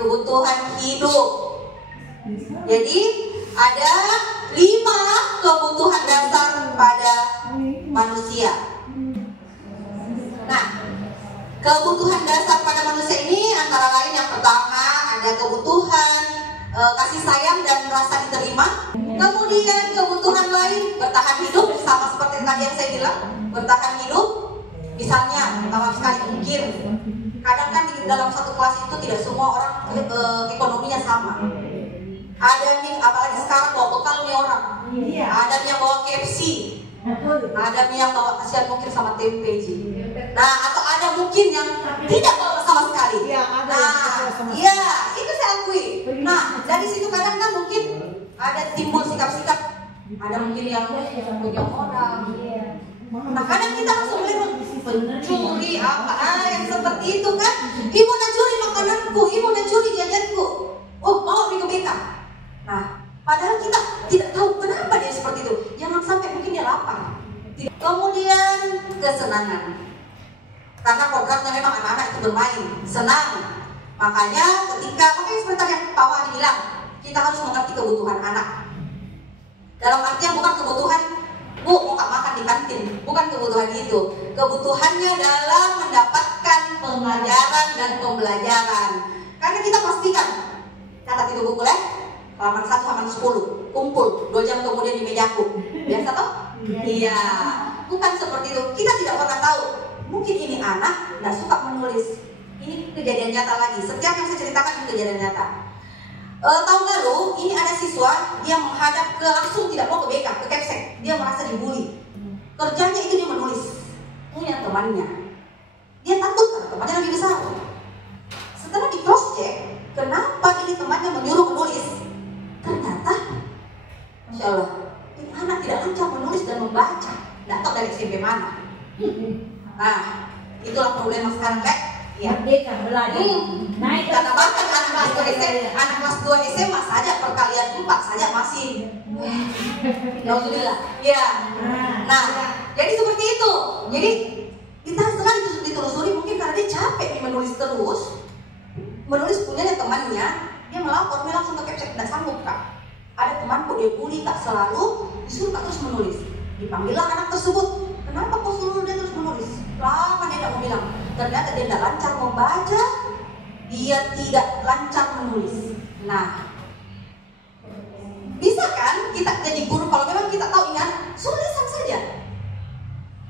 Kebutuhan hidup. Jadi ada 5 kebutuhan dasar pada manusia. Nah, kebutuhan dasar pada manusia ini antara lain yang pertama ada kebutuhan kasih sayang dan rasa diterima. Kemudian kebutuhan lain bertahan hidup, sama seperti tadi yang saya bilang, bertahan hidup. Misalnya, pertama sekali mungkin kadang kan di dalam satu kelas itu tidak semua orang ekonominya sama. Ada nih, apalagi sekarang bawa bekal nih orang. Ada yang bawa KFC, ada yang bawa kasihan mungkin sama tempe. Nah, atau ada mungkin yang tidak bawa sama sekali. Nah, iya, itu saya akui. Nah, dari situ kadang kan mungkin ada timbul sikap-sikap. Ada mungkin yang punya modal. Nah, kadang kita langsung melihat pencuri apa, yang seperti itu kan. Ibu nak curi makananku, ibu nak curi jajanku. Oh, mau di BK. Nah, padahal kita tidak tahu kenapa dia seperti itu. Jangan sampai mungkin dia lapar. Kemudian kesenangan. Karena programnya memang anak-anak itu bermain, senang. Makanya seperti yang Pak Wahdi bilang, kita harus mengerti kebutuhan anak. Dalam artian bukan kebutuhan Bu, mau makan di kantin, bukan kebutuhan itu. Kebutuhannya dalam mendapatkan pengajaran dan pembelajaran. Karena kita pastikan, catat itu buku halaman 1 halaman 10, kumpul 2 jam kemudian di mejaku. Biasa toh? Iya. Bukan seperti itu. Kita tidak pernah tahu. Mungkin ini anak nggak suka menulis. Ini kejadian nyata lagi. Setiap yang saya ceritakan ini kejadian nyata. Tahun lalu ini ada siswa dia menghadap ke langsung tidak mau ke BK, ke Kepsek. Dia merasa dibully. Kerjanya itu dia menulis. Punya temannya. Dia takut karena temannya lebih besar. Setelah di cross check, kenapa ini temannya menyuruh menulis? Ternyata, Masya Allah, ini anak tidak lancar menulis dan membaca. Tidak tahu dari SMP mana. Nah, itulah problema sekarang, Lek. Ya. Merdeka belajar. Karena bahkan anak anak kelas 2 SMA saja perkalian 4 saja masih alhamdulillah. Ya. Nah, jadi seperti itu. Jadi kita setelah ditelusuri mungkin karena dia capek nih menulis terus. Menulis punyanya temannya, dia melapor, dia langsung ke capture, tidak sanggup kak. Ada temanku dia bully kak, selalu disuruh kak terus menulis. Dipanggillah anak tersebut, kenapa kau suruh dia terus menulis? Lama dia tidak mau bilang. Ternyata dia tidak lancar membaca, dia tidak lancar menulis. Nah, bisa kan kita jadi guru kalau memang kita tahu ini suruh lisan saja,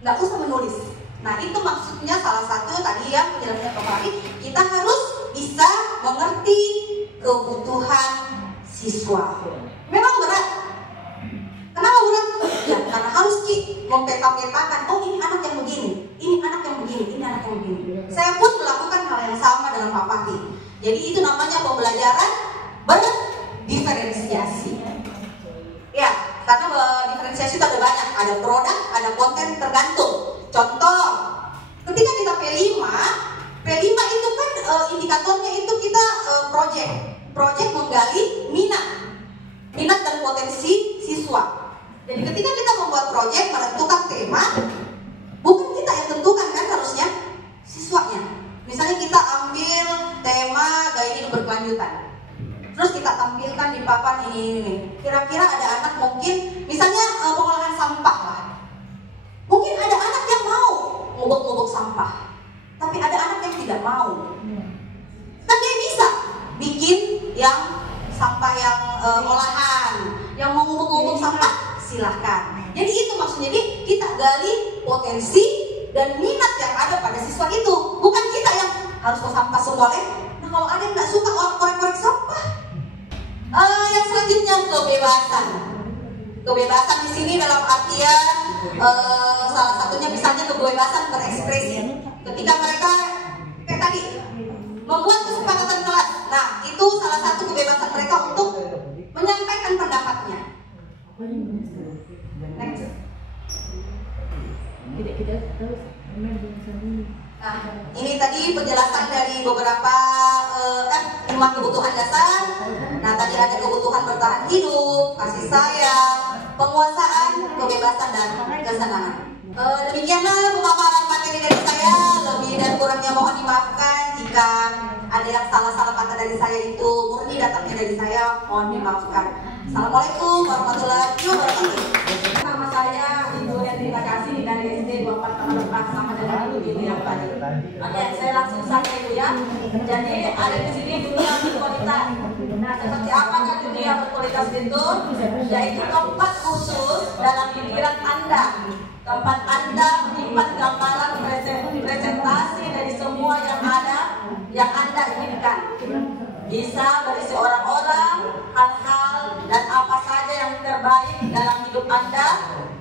nggak usah menulis. Nah itu maksudnya salah satu tadi yang penjelasannya kembali, kita harus bisa mengerti kebutuhan siswa. Memang berat. Kenapa berat? Ya karena harus mempeta-petakan, oh ini anak yang begini, ini anak yang begini, ini anak yang begini. Saya pun melakukan hal yang sama dengan Pak Fahri. Jadi itu namanya pembelajaran berdiferensiasi. Ya, karena diferensiasi itu ada banyak, ada produk, ada konten, tergantung. Contoh, ketika kita P5 itu kan indikatornya itu kita project menggali minat dan potensi siswa. Jadi ketika kita membuat project menentukan tema, bukan kita yang tentukan kan harusnya siswanya. Misalnya kita ambil tema gaya hidup berkelanjutan. Terus kita tampilkan di papan ini. Kira-kira ada anak mungkin, misalnya pengolahan sampah lah. Mungkin ada anak yang mau ngobok-ngobok sampah, tapi ada anak yang tidak mau. Kan dia bisa bikin yang sampah yang olahan, yang mau ngobok-ngobok sampah, silahkan. Jadi itu maksudnya, jadi kita gali potensi dan minat yang ada pada siswa itu. Bukan kita yang harus ke sampah semua. Nah kalau ada yang nggak suka korek-korek sampah, yang selanjutnya kebebasan di sini dalam artian salah satunya misalnya kebebasan berekspresi. Ketika mereka kayak tadi membuat kesepakatan kelas, nah itu salah satu kebebasan mereka untuk menyampaikan pendapatnya. Next. Nah, ini tadi penjelasan dari beberapa 5 kebutuhan dasar. Nah, tadi ada kebutuhan bertahan hidup, kasih sayang, penguasaan, kebebasan, dan kesenangan. Demikianlah pemaparan materi dari saya. Lebih dan kurangnya mohon dimaafkan jika ada yang salah-salah kata dari saya itu murni datangnya dari saya, mohon dimaafkan. Assalamualaikum warahmatullahi wabarakatuh. Nama saya Ibu Terima kasih dari SD 24 Taman Lepas sama dengan Ibu yang tadi. Oke, saya langsung saja Ibu ya. Jadi ada di sini dunia berkualitas. Nah, seperti apakah dunia berkualitas itu? Yaitu tempat khusus dalam pikiran Anda. Tempat Anda menyimpan gambaran presentasi dari semua yang ada, yang Anda inginkan. Bisa berisi orang-orang, hal-hal, dan apa saja yang terbaik dalam hidup Anda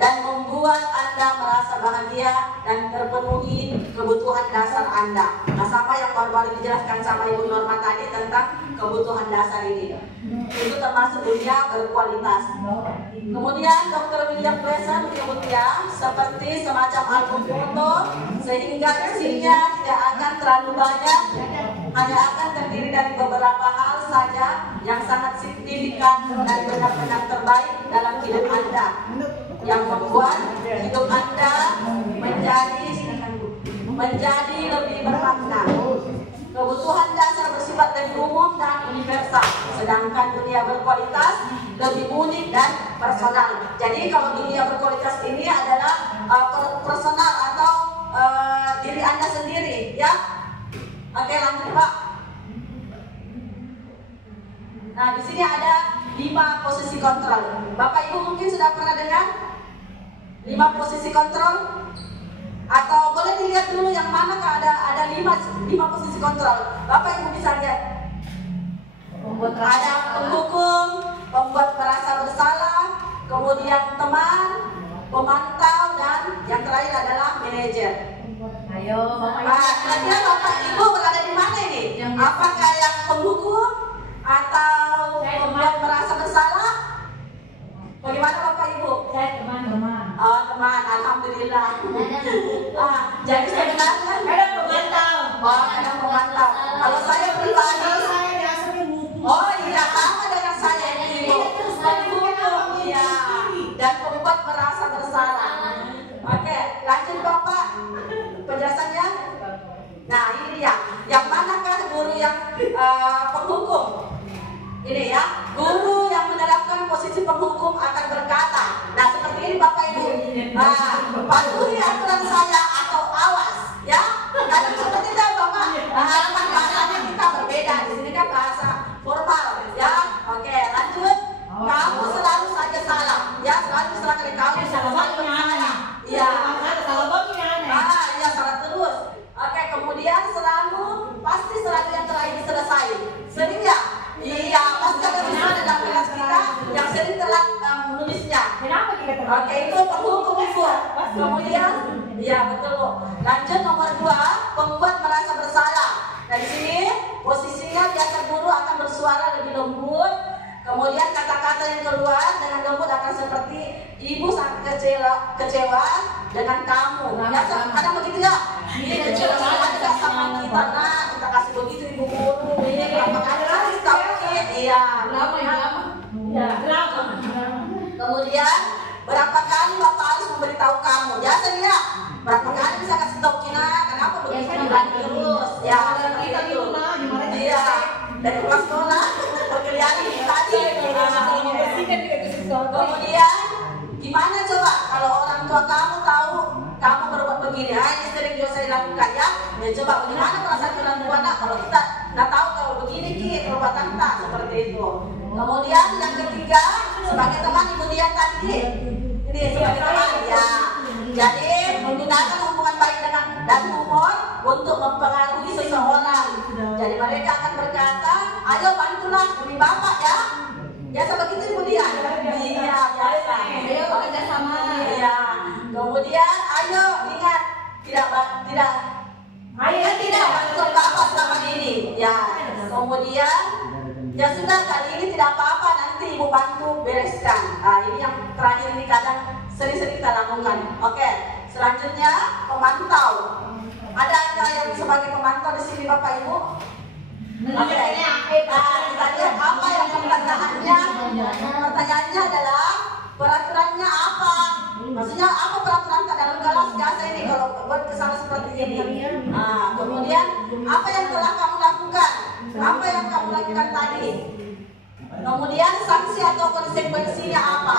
dan membuat Anda merasa bahagia dan terpenuhi kebutuhan dasar Anda. Nah, sama yang baru dijelaskan sama Ibu Norma tadi tentang kebutuhan dasar ini. Itu termasuk dunia berkualitas. Kemudian Dr. William Fraser menyebutnya seperti semacam album foto, sehingga isinya tidak akan terlalu banyak, hanya akan terdiri dari beberapa hal saja yang sangat signifikan dan benar-benar terbaik dalam hidup Anda, yang membuat hidup Anda menjadi lebih bermakna. Kebutuhan dasar bersifat lebih umum dan universal, sedangkan dunia berkualitas lebih unik dan personal. Jadi kalau dunia berkualitas ini adalah personal atau diri Anda sendiri, ya. Oke, lanjut Pak. Nah, di sini ada 5 posisi kontrol. Bapak Ibu mungkin sudah pernah dengar 5 posisi kontrol? Atau boleh dilihat dulu yang mana ada 5 posisi kontrol. Bapak Ibu bisa lihat. Ada penghukum, pembuat merasa bersalah, kemudian teman, pemantau, dan yang terakhir adalah manajer. Ayo, kira-kira Bapak Ibu berada di mana ini? Apakah yang penghukum atau pembuat merasa bersalah? Bagaimana Bapak Ibu? Saya teman-teman. Oh, teman, alhamdulillah. Jadi sebenarnya Ada pemantau. Oh, ada pemantau. Kalau saya pribadi, Saya diasuhin Ini ya, guru yang menerapkan posisi penghukum akan berkata, nah seperti ini Bapak Ibu, patuhi aturan saya atau awas, ya. Kadang seperti itu Bapak, kan bahasanya kita berbeda, di sini kan bahasa formal, ya. Oke, lanjut. Kamu selalu saja salah, ya, selalu diserahkan kamu salah salah. Iya. Iya, salah terus. Oke, kemudian pasti selalu yang terakhir selesai. Sering ya? Iya, pasti ada misalnya dalam kelas kita yang sering telat menulisnya. Oke, itu penghukum itu. Kemudian, iya betul Bu. Lanjut nomor 2, pembuat merasa bersalah. Nah di sini posisinya biasa guru akan bersuara lebih lembut. Kemudian kata-kata yang keluar dengan lembut akan seperti ibu sangat kecewa dengan kamu. Ya, kadang begitu ya. Ini kecewa juga sama kita, nah kita kasih begitu ibu guru. Ini berapa kali kasih tahu iya. Kemudian berapa kali Bapak harus memberitahu kamu? Biasanya berapa kali bisa kasih tahu Cina? Kenapa begitu terus? Ya, kita itu. Iya. Dari kelas sekolah berkeliaran tadi. Kemudian gimana coba kalau orang tua kamu tahu kamu berbuat begini? Ini sering juga saya lakukan ya. Ya coba bagaimana perasaan orang tua kalau kita nggak tahu kalau begini perbuatan tak seperti itu. Kemudian yang ketiga sebagai teman Ibu Dian tadi. Ini sebagai teman ya. Jadi menggunakan hubungan baik dan humor untuk mempengaruhi seseorang. Jadi mereka akan berkata, ayo bantulah demi Bapak ya. Biasa begitu Ibu Dian. Iya, biasa. Ayo bekerja sama. Iya. Kemudian ayo ingat tidak bantu Bapak selama ini. Ya. Kemudian ya sudah kali ini tidak apa-apa nanti Ibu bantu bereskan. Nah, ini yang terakhir ini kadang sering-sering kita lakukan. Oke, selanjutnya pemantau. Ada yang sebagai pemantau di sini Bapak Ibu? Oke. Kita lihat apa yang pertanyaannya. Pertanyaannya adalah peraturannya apa? Maksudnya apa peraturan dalam kelas biasa ini kalau buat kesalahan seperti ini? Kemudian apa yang telah kamu lakukan? Apa yang kamu lakukan tadi? Kemudian sanksi atau konsekuensinya apa?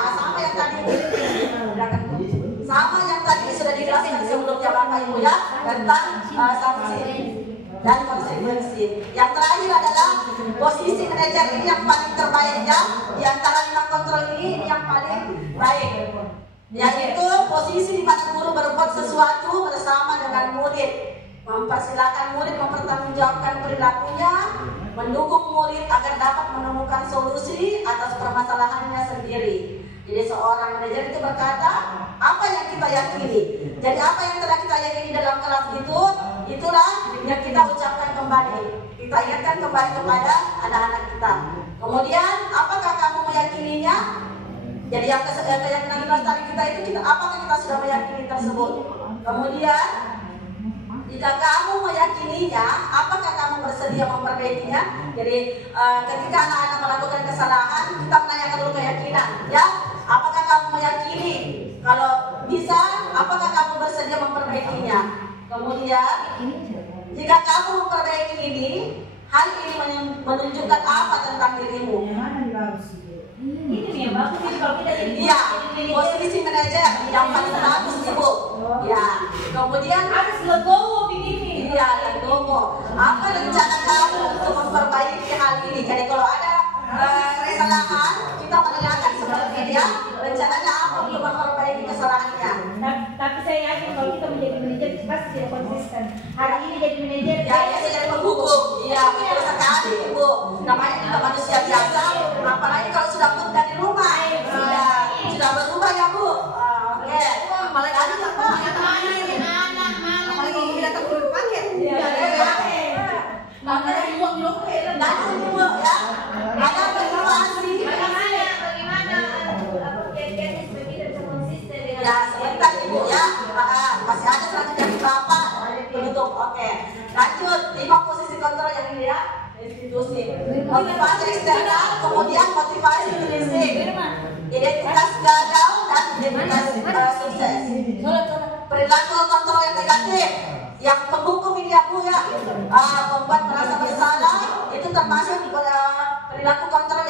Sama yang tadi sudah dijelaskan sebelumnya Bapak Ibu ya tentang sanksi dan konsekuensi. Yang terakhir adalah posisi manajer ini yang paling terbaik ya. Di antara 5 kontrol ini yang paling baik. Yaitu posisi di mana guru berbuat sesuatu bersama dengan murid, mempersilahkan murid mempertanggungjawabkan perilakunya, mendukung murid agar dapat menemukan solusi atas permasalahannya sendiri. Jadi seorang manajer itu berkata, apa yang kita yakini. Jadi apa yang telah kita yakini dalam kelas itu, itulah yang kita ucapkan kembali. Kita ingatkan kembali kepada anak-anak kita. Kemudian, apakah kamu meyakininya? Jadi yang keyakinan kelas tadi kita itu, apakah kita sudah meyakini tersebut? Kemudian, jika kamu meyakininya, apakah kamu bersedia memperbaikinya? Jadi ketika anak-anak melakukan kesalahan, kita menanyakan dulu keyakinan, ya. Apakah kamu meyakini? Kalau bisa, apakah kamu bersedia memperbaikinya? Kemudian, jika kamu memperbaiki ini, hal ini menunjukkan apa tentang dirimu? Ini nih yang bagus ini kalau kita jadi. Iya, posisi manajer yang paling bagus Ibu. Ya. Kemudian harus legowo begini. Iya, legowo. Apa rencana kamu untuk memperbaiki hal ini? Jadi kalau ada kesalahan, kita menanyakan seperti dia, rencananya apa untuk memperbaiki kesalahannya? Tapi saya yakin kalau kita menjadi manajer pasti tidak konsisten. Hari ini jadi manajer, ya saya jadi penghukum. Iya, betul sekali Ibu. Namanya juga manusia biasa. Apalagi kalau sudah pun dari rumah, sudah berubah ya Bu. Oke. Malah tadi apa? apalagi kita tak perlu pakai. Makanya Ibu nanti Ibu ya. Ada motivasi. Ya, sebentar Ibu ya. Masih ada strategi Bapak penutup. Oke. Lanjut 5 posisi kontrol yang ini ya. Institusi. Motivasi eksternal, kemudian motivasi intrinsik. Identitas gagal dan identitas sukses. Perilaku kontrol yang negatif, yang penghukum ini ya Bu ya, membuat merasa bersalah, itu termasuk perilaku kontrol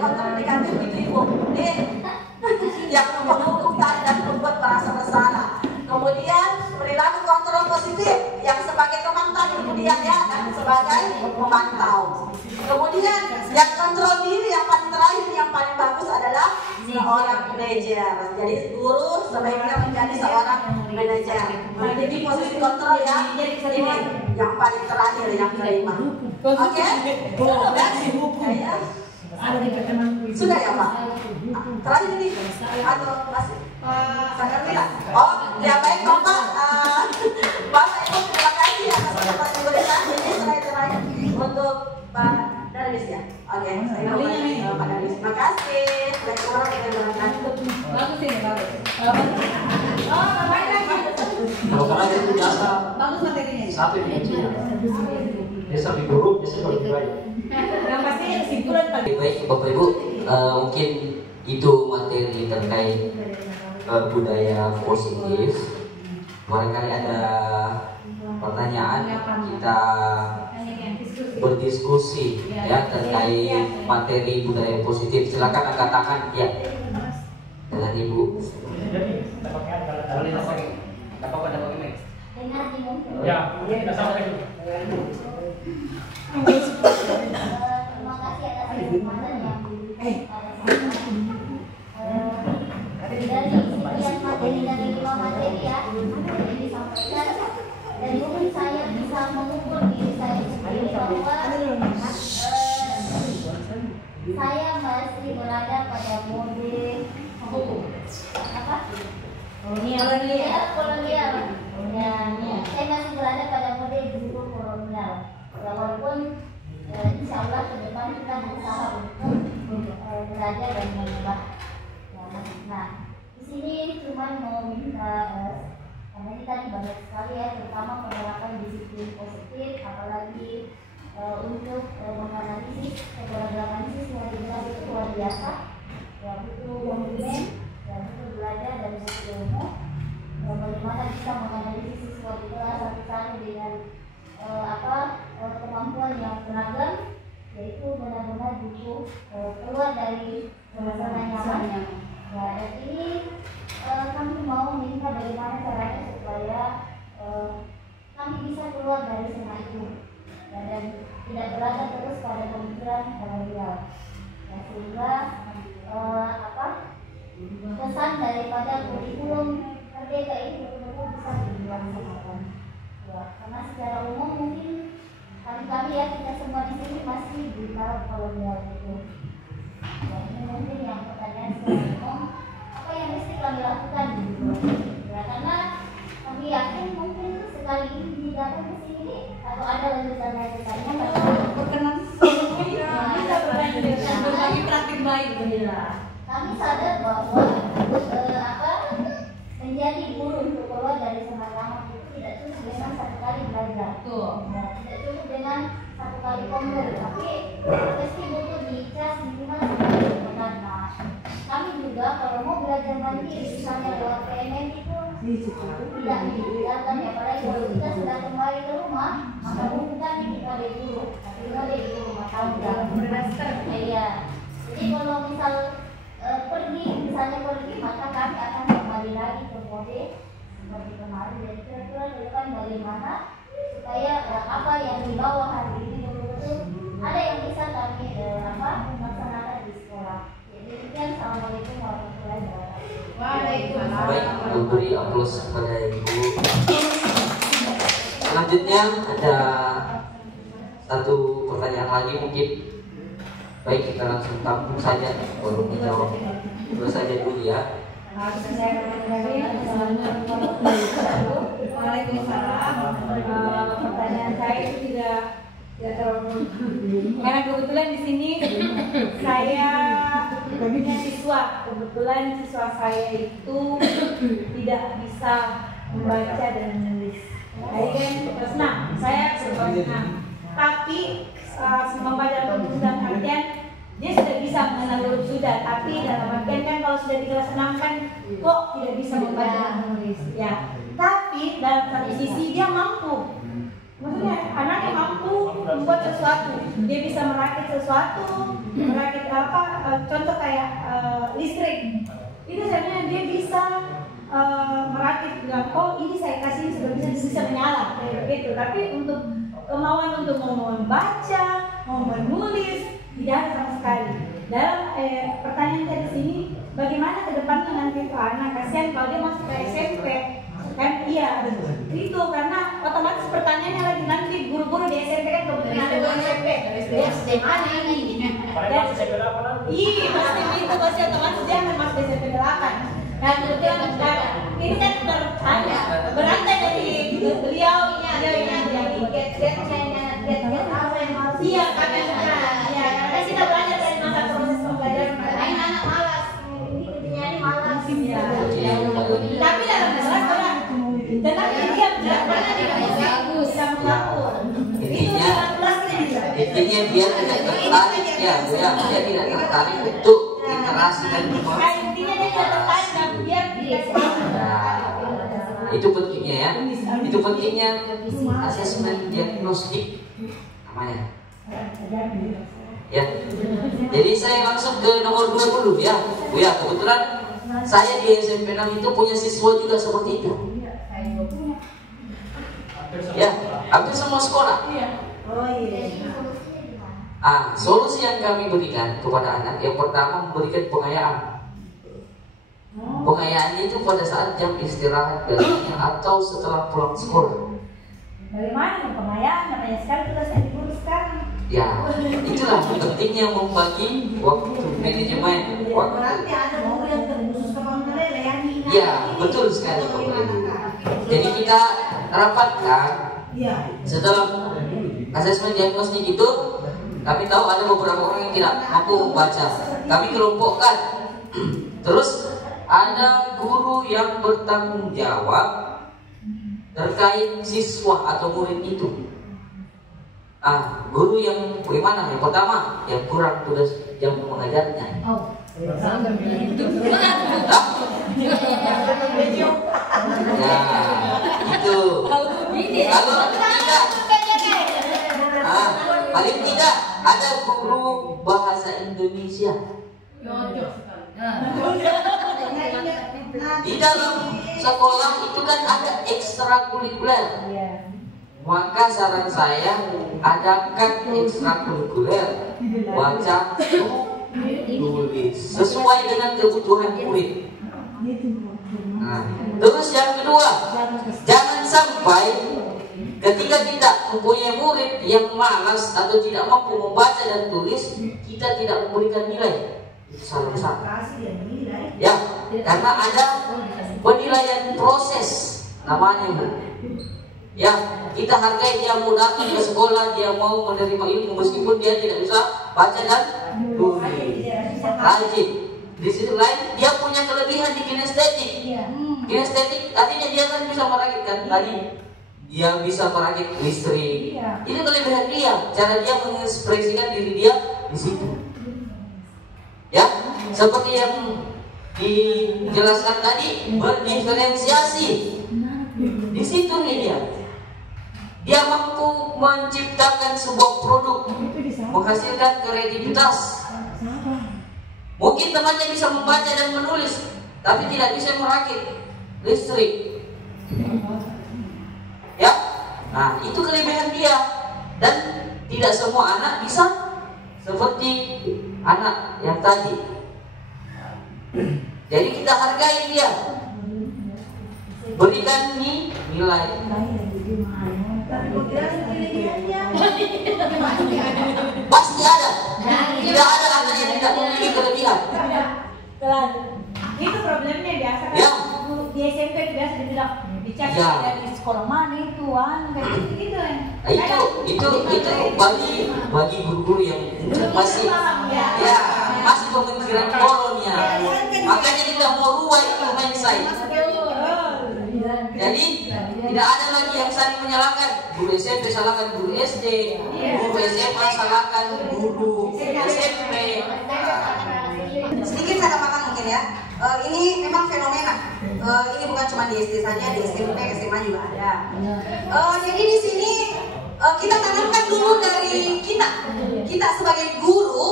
kontrol negatif gitu Ibu. Yang mengukuhkan dan membuat merasa bersalah. Kemudian perilaku kontrol positif yang sebagai teman tadi kemudian ya dan sebagai pemantau. Kemudian yang kontrol diri yang paling terakhir yang paling bagus adalah seorang manajer. Jadi guru sebaiknya menjadi seorang manajer. Jadi posisi kontrol yang ini yang paling terakhir yang kelima. Oke? Sudah ya Pak? Terakhir ini atau masih? Sangat tidak? Oh, ya baik Bapak. Bapak Ibu terima kasih atas kesempatan yang diberikan. Ini terakhir untuk Pak Darwis ya. Oke, saya kembali Pak Darwis. Terima kasih. Baik orang yang berangkat. Bagus ini, bagus. Oh, baik lagi. Kalau karena itu biasa Bagus materinya. satu dimensinya. Biasa lebih buruk, biasa lebih baik. Yang pasti kesimpulan paling Baik Bapak Ibu, mungkin itu materi terkait budaya positif. Barangkali ada pertanyaan, kita berdiskusi ya terkait materi budaya positif. Silakan angkat tangan ya dengan Ibu. Ya, kita sampai. Terima kasih atas kesempatan yang dari sekian materi dari 5 materi ya yang disampaikan, dan mungkin saya bisa mengukur diri saya sendiri bahwa saya masih berada pada mode apa? Kolonial. Ya, saya masih berada pada mode guru kolonial. Ya, walaupun insya Allah ke depan kita berusaha untuk belajar dan mengubah. Nah, di sini cuma mau minta karena ini tadi banyak sekali ya, terutama penerapan disiplin positif, apalagi untuk menganalisis keberagaman siswa di kelas itu luar biasa. Ya, butuh dokumen dan butuh belajar dari sisi ilmu. Bagaimana kita menganalisis siswa di kelas satu-satu dengan kemampuan yang beragam, yaitu benar-benar butuh keluar dari zona nyaman. Ya, dan ini kami mau minta bagaimana caranya supaya kami bisa keluar dari zona itu ya, dan tidak berada terus pada pemikiran kolonial. Ya, sehingga pesan daripada kurikulum merdeka ini betul-betul bisa dilaksanakan. Ya, karena secara umum mungkin kami ya kita semua di sini masih di taraf kolonial itu. Ya, ini mungkin yang pertanyaan secara umum, apa yang mesti kami lakukan gitu. Ya, karena kami yakin mungkin sekali ini datang ke sini atau ada lanjutannya berkenan. Kita berbagi praktik baik. Kami sadar bahwa menjadi guru untuk keluar dari zona nyaman itu tidak cukup dengan satu kali belajar. Ya, tidak cukup dengan satu kali kompor, tapi pasti butuh dicas minimal sekali benar. Nah, kami juga kalau mau belajar nanti misalnya lewat PNM itu tidak dibiarkan ya, apalagi kalau kita sudah kembali ke rumah maka mungkin kami kita dari guru, tapi kita dari rumah tangga bermaster. Iya. Jadi kalau misal pergi maka kami akan kembali lagi ke mode seperti kemarin. Jadi kira-kira ke depan bagaimana supaya apa yang dibawa hari ini betul-betul ada yang bisa kami melaksanakan di sekolah. Jadi demikian. Assalamualaikum warahmatullahi wabarakatuh. Waalaikumsalam. Baik, beri aplaus kepada Ibu. Selanjutnya ada satu pertanyaan lagi mungkin. Baik, kita langsung tampung saja baru menjawab. Dulu saja dulu ya. Waalaikumsalam. Pertanyaan saya itu tidak terlalu, karena kebetulan di sini saya punya siswa. Kebetulan siswa saya itu tidak bisa membaca dan menulis. Jadi kan senang, saya senang. Tapi membaca dan menulis dalam artian dia sudah bisa mengenal huruf sudah, tapi dalam artian kan kalau sudah di kelas 6 kan kok tidak bisa membaca dan menulis ya. Tapi dalam satu sisi dia mampu Maksudnya anak yang mampu membuat sesuatu, dia bisa merakit sesuatu, merakit apa? Contoh kayak listrik. Itu sebenarnya dia bisa merakit, bilang, oh ini saya kasih sudah bisa menyala kayak begitu. Tapi untuk kemauan untuk mau membaca, mau menulis tidak ada sama sekali. Dalam pertanyaan dari sini, bagaimana ke depannya nanti Pak anak, kasihan kalau dia masuk ke SMP kan? Iya, itu karena otomatis pertanyaannya lagi nanti guru-guru di SMP kan kebetulan ada guru SMP. SD mana ini? Iya, pasti itu pasti otomatis dia akan masuk SMP 8. Nah kemudian ini kan berantai dari beliau ini iya karena kita belajar dari masa proses pembelajaran. Anak malas, ini malas. Tapi dalam kelas orang tetapi dia tidak pernah bisa mengaku. Intinya dia tidak tertarik ya, dia tidak tertarik untuk interaksi dan intinya dia tidak tertarik dan dia tidak. Itu pentingnya ya. Itu pentingnya asesmen diagnostik namanya. Ya. Jadi saya langsung ke nomor 20 ya. Ya, kebetulan saya di SMP 6 itu punya siswa juga seperti itu. Ya, hampir semua sekolah. Oh iya. Solusi yang kami berikan kepada anak, yang pertama memberikan pengayaan. Pengayaannya itu pada saat jam istirahat biasanya atau setelah pulang sekolah. Bagaimana pengayaan? Namanya sekarang sudah saya guru sekarang. Ya, itulah pentingnya membagi waktu, manajemen waktu. Berarti ada guru yang khusus ke Bangladesh ya? Ya, betul sekali Bapak Ibu. Jadi kita rapatkan setelah asesmen diagnostik itu, kami tahu ada beberapa orang yang tidak mampu membaca. Kami kelompokkan. Terus ada guru yang bertanggung jawab terkait siswa atau murid itu. Guru yang bagaimana? Yang pertama, yang kurang tugas jam mengajarnya. Itu. Kalau tidak, paling tidak ada guru bahasa Indonesia. Di dalam sekolah itu kan ada ekstrakurikuler. Maka saran saya adakan ekstrakurikuler baca tulis sesuai dengan kebutuhan murid. Terus yang kedua, jangan sampai ketika kita mempunyai murid yang malas atau tidak mampu membaca dan tulis, kita tidak memberikan nilai. Itu salah besar. Ya, karena ada penilaian proses namanya, Bu. Ya, kita hargai dia mau datang ke sekolah, dia mau menerima ilmu meskipun dia tidak bisa baca dan tulis. Rajin. Di sisi lain dia punya kelebihan di kinestetik. Kinestetik artinya dia kan bisa merakit kan tadi. Dia bisa merakit listrik. Itu kelebihan dia. Cara dia mengekspresikan diri dia di situ. Ya, seperti yang dijelaskan tadi, berdiferensiasi. Di situ nih dia. Dia mampu menciptakan sebuah produk, menghasilkan kreativitas. Mungkin temannya bisa membaca dan menulis, tapi tidak bisa merakit listrik. Ya, itu kelebihan dia. Dan tidak semua anak bisa seperti anak yang tadi. Jadi kita hargai dia, berikan nilai. Pasti ada. Tidak ada anak yang tidak memiliki kelebihan. Itu problemnya biasa kan. Ya. Di SMP biasa dibilang dicari dari sekolah mana itu kayak gitu Itu bagi guru-guru yang masih masih pemikiran kolonnya. Makanya kita mau rubah itu mindset. Jadi tidak ada lagi yang saling menyalahkan. Guru SMP salahkan guru SD, guru SMA salahkan guru SMP. Sedikit saya tambahkan mungkin ya. Ini memang fenomena. Ini bukan cuma di SD saja, di SMP, SMA juga ada. Jadi di sini kita tanamkan dulu dari kita sebagai guru,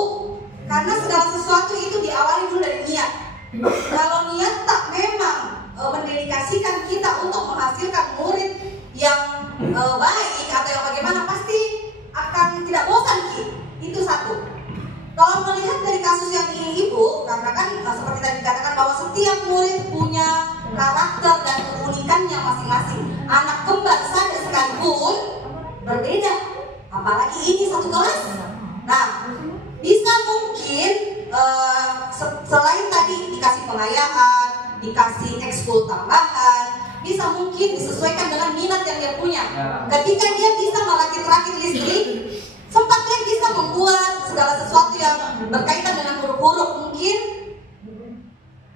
karena segala sesuatu itu diawali dulu dari niat. Kalau niat tak memang mendedikasikan kita untuk menghasilkan murid yang baik atau yang bagaimana, pasti akan tidak bosan Ki. Itu satu. Kalau melihat dari kasus yang ini Ibu, karena kan seperti tadi dikatakan bahwa setiap murid punya karakter dan keunikannya masing-masing. Anak kembar saja sekalipun berbeda, apalagi ini satu kelas. Nah, bisa mungkin selain tadi dikasih pengayaan, dikasih ekskul tambahan, bisa mungkin disesuaikan dengan minat yang dia punya. Ketika dia bisa merakit-rakit listrik, sempat dia bisa membuat segala sesuatu yang berkaitan dengan huruf-huruf. Mungkin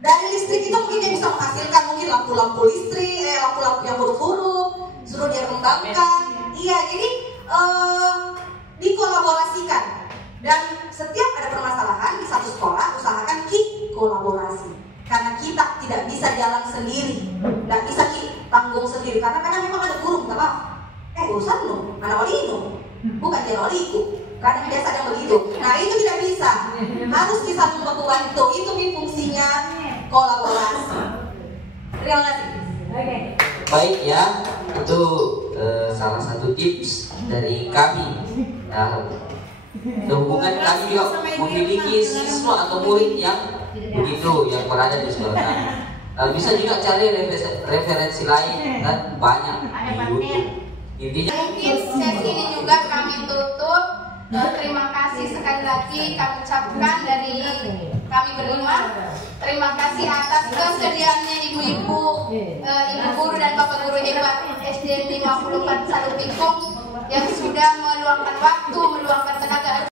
dari listrik itu mungkin dia bisa menghasilkan mungkin lampu-lampu listrik, lampu-lampu yang huruf-huruf, suruh dia kembangkan. Iya, jadi dikolaborasikan. Dan setiap ada permasalahan di satu sekolah, usahakan kolaborasi. Karena kita tidak bisa jalan sendiri, tidak bisa tanggung sendiri. Karena kadang memang ada guru minta maaf, urusan lu, anak oli itu, bukan dia oli itu. Kadang biasa ada begitu. Nah itu tidak bisa, harus bisa membantu. Itu fungsinya kolaborasi. Terima kasih. Oke. Baik ya, itu salah satu tips dari kami. Nah, sehubungan kami juga memiliki siswa atau murid yang begitu, yang berada di sekolah kami. Bisa juga cari referensi lain dan banyak di YouTube. Intinya mungkin sesi ini juga kami tutup. Terima kasih sekali lagi kami ucapkan dari kami berdua. Terima kasih atas kesediaannya ibu-ibu, ibu guru dan bapak guru hebat SD 54 Salubikung yang sudah meluangkan waktu, meluangkan tenaga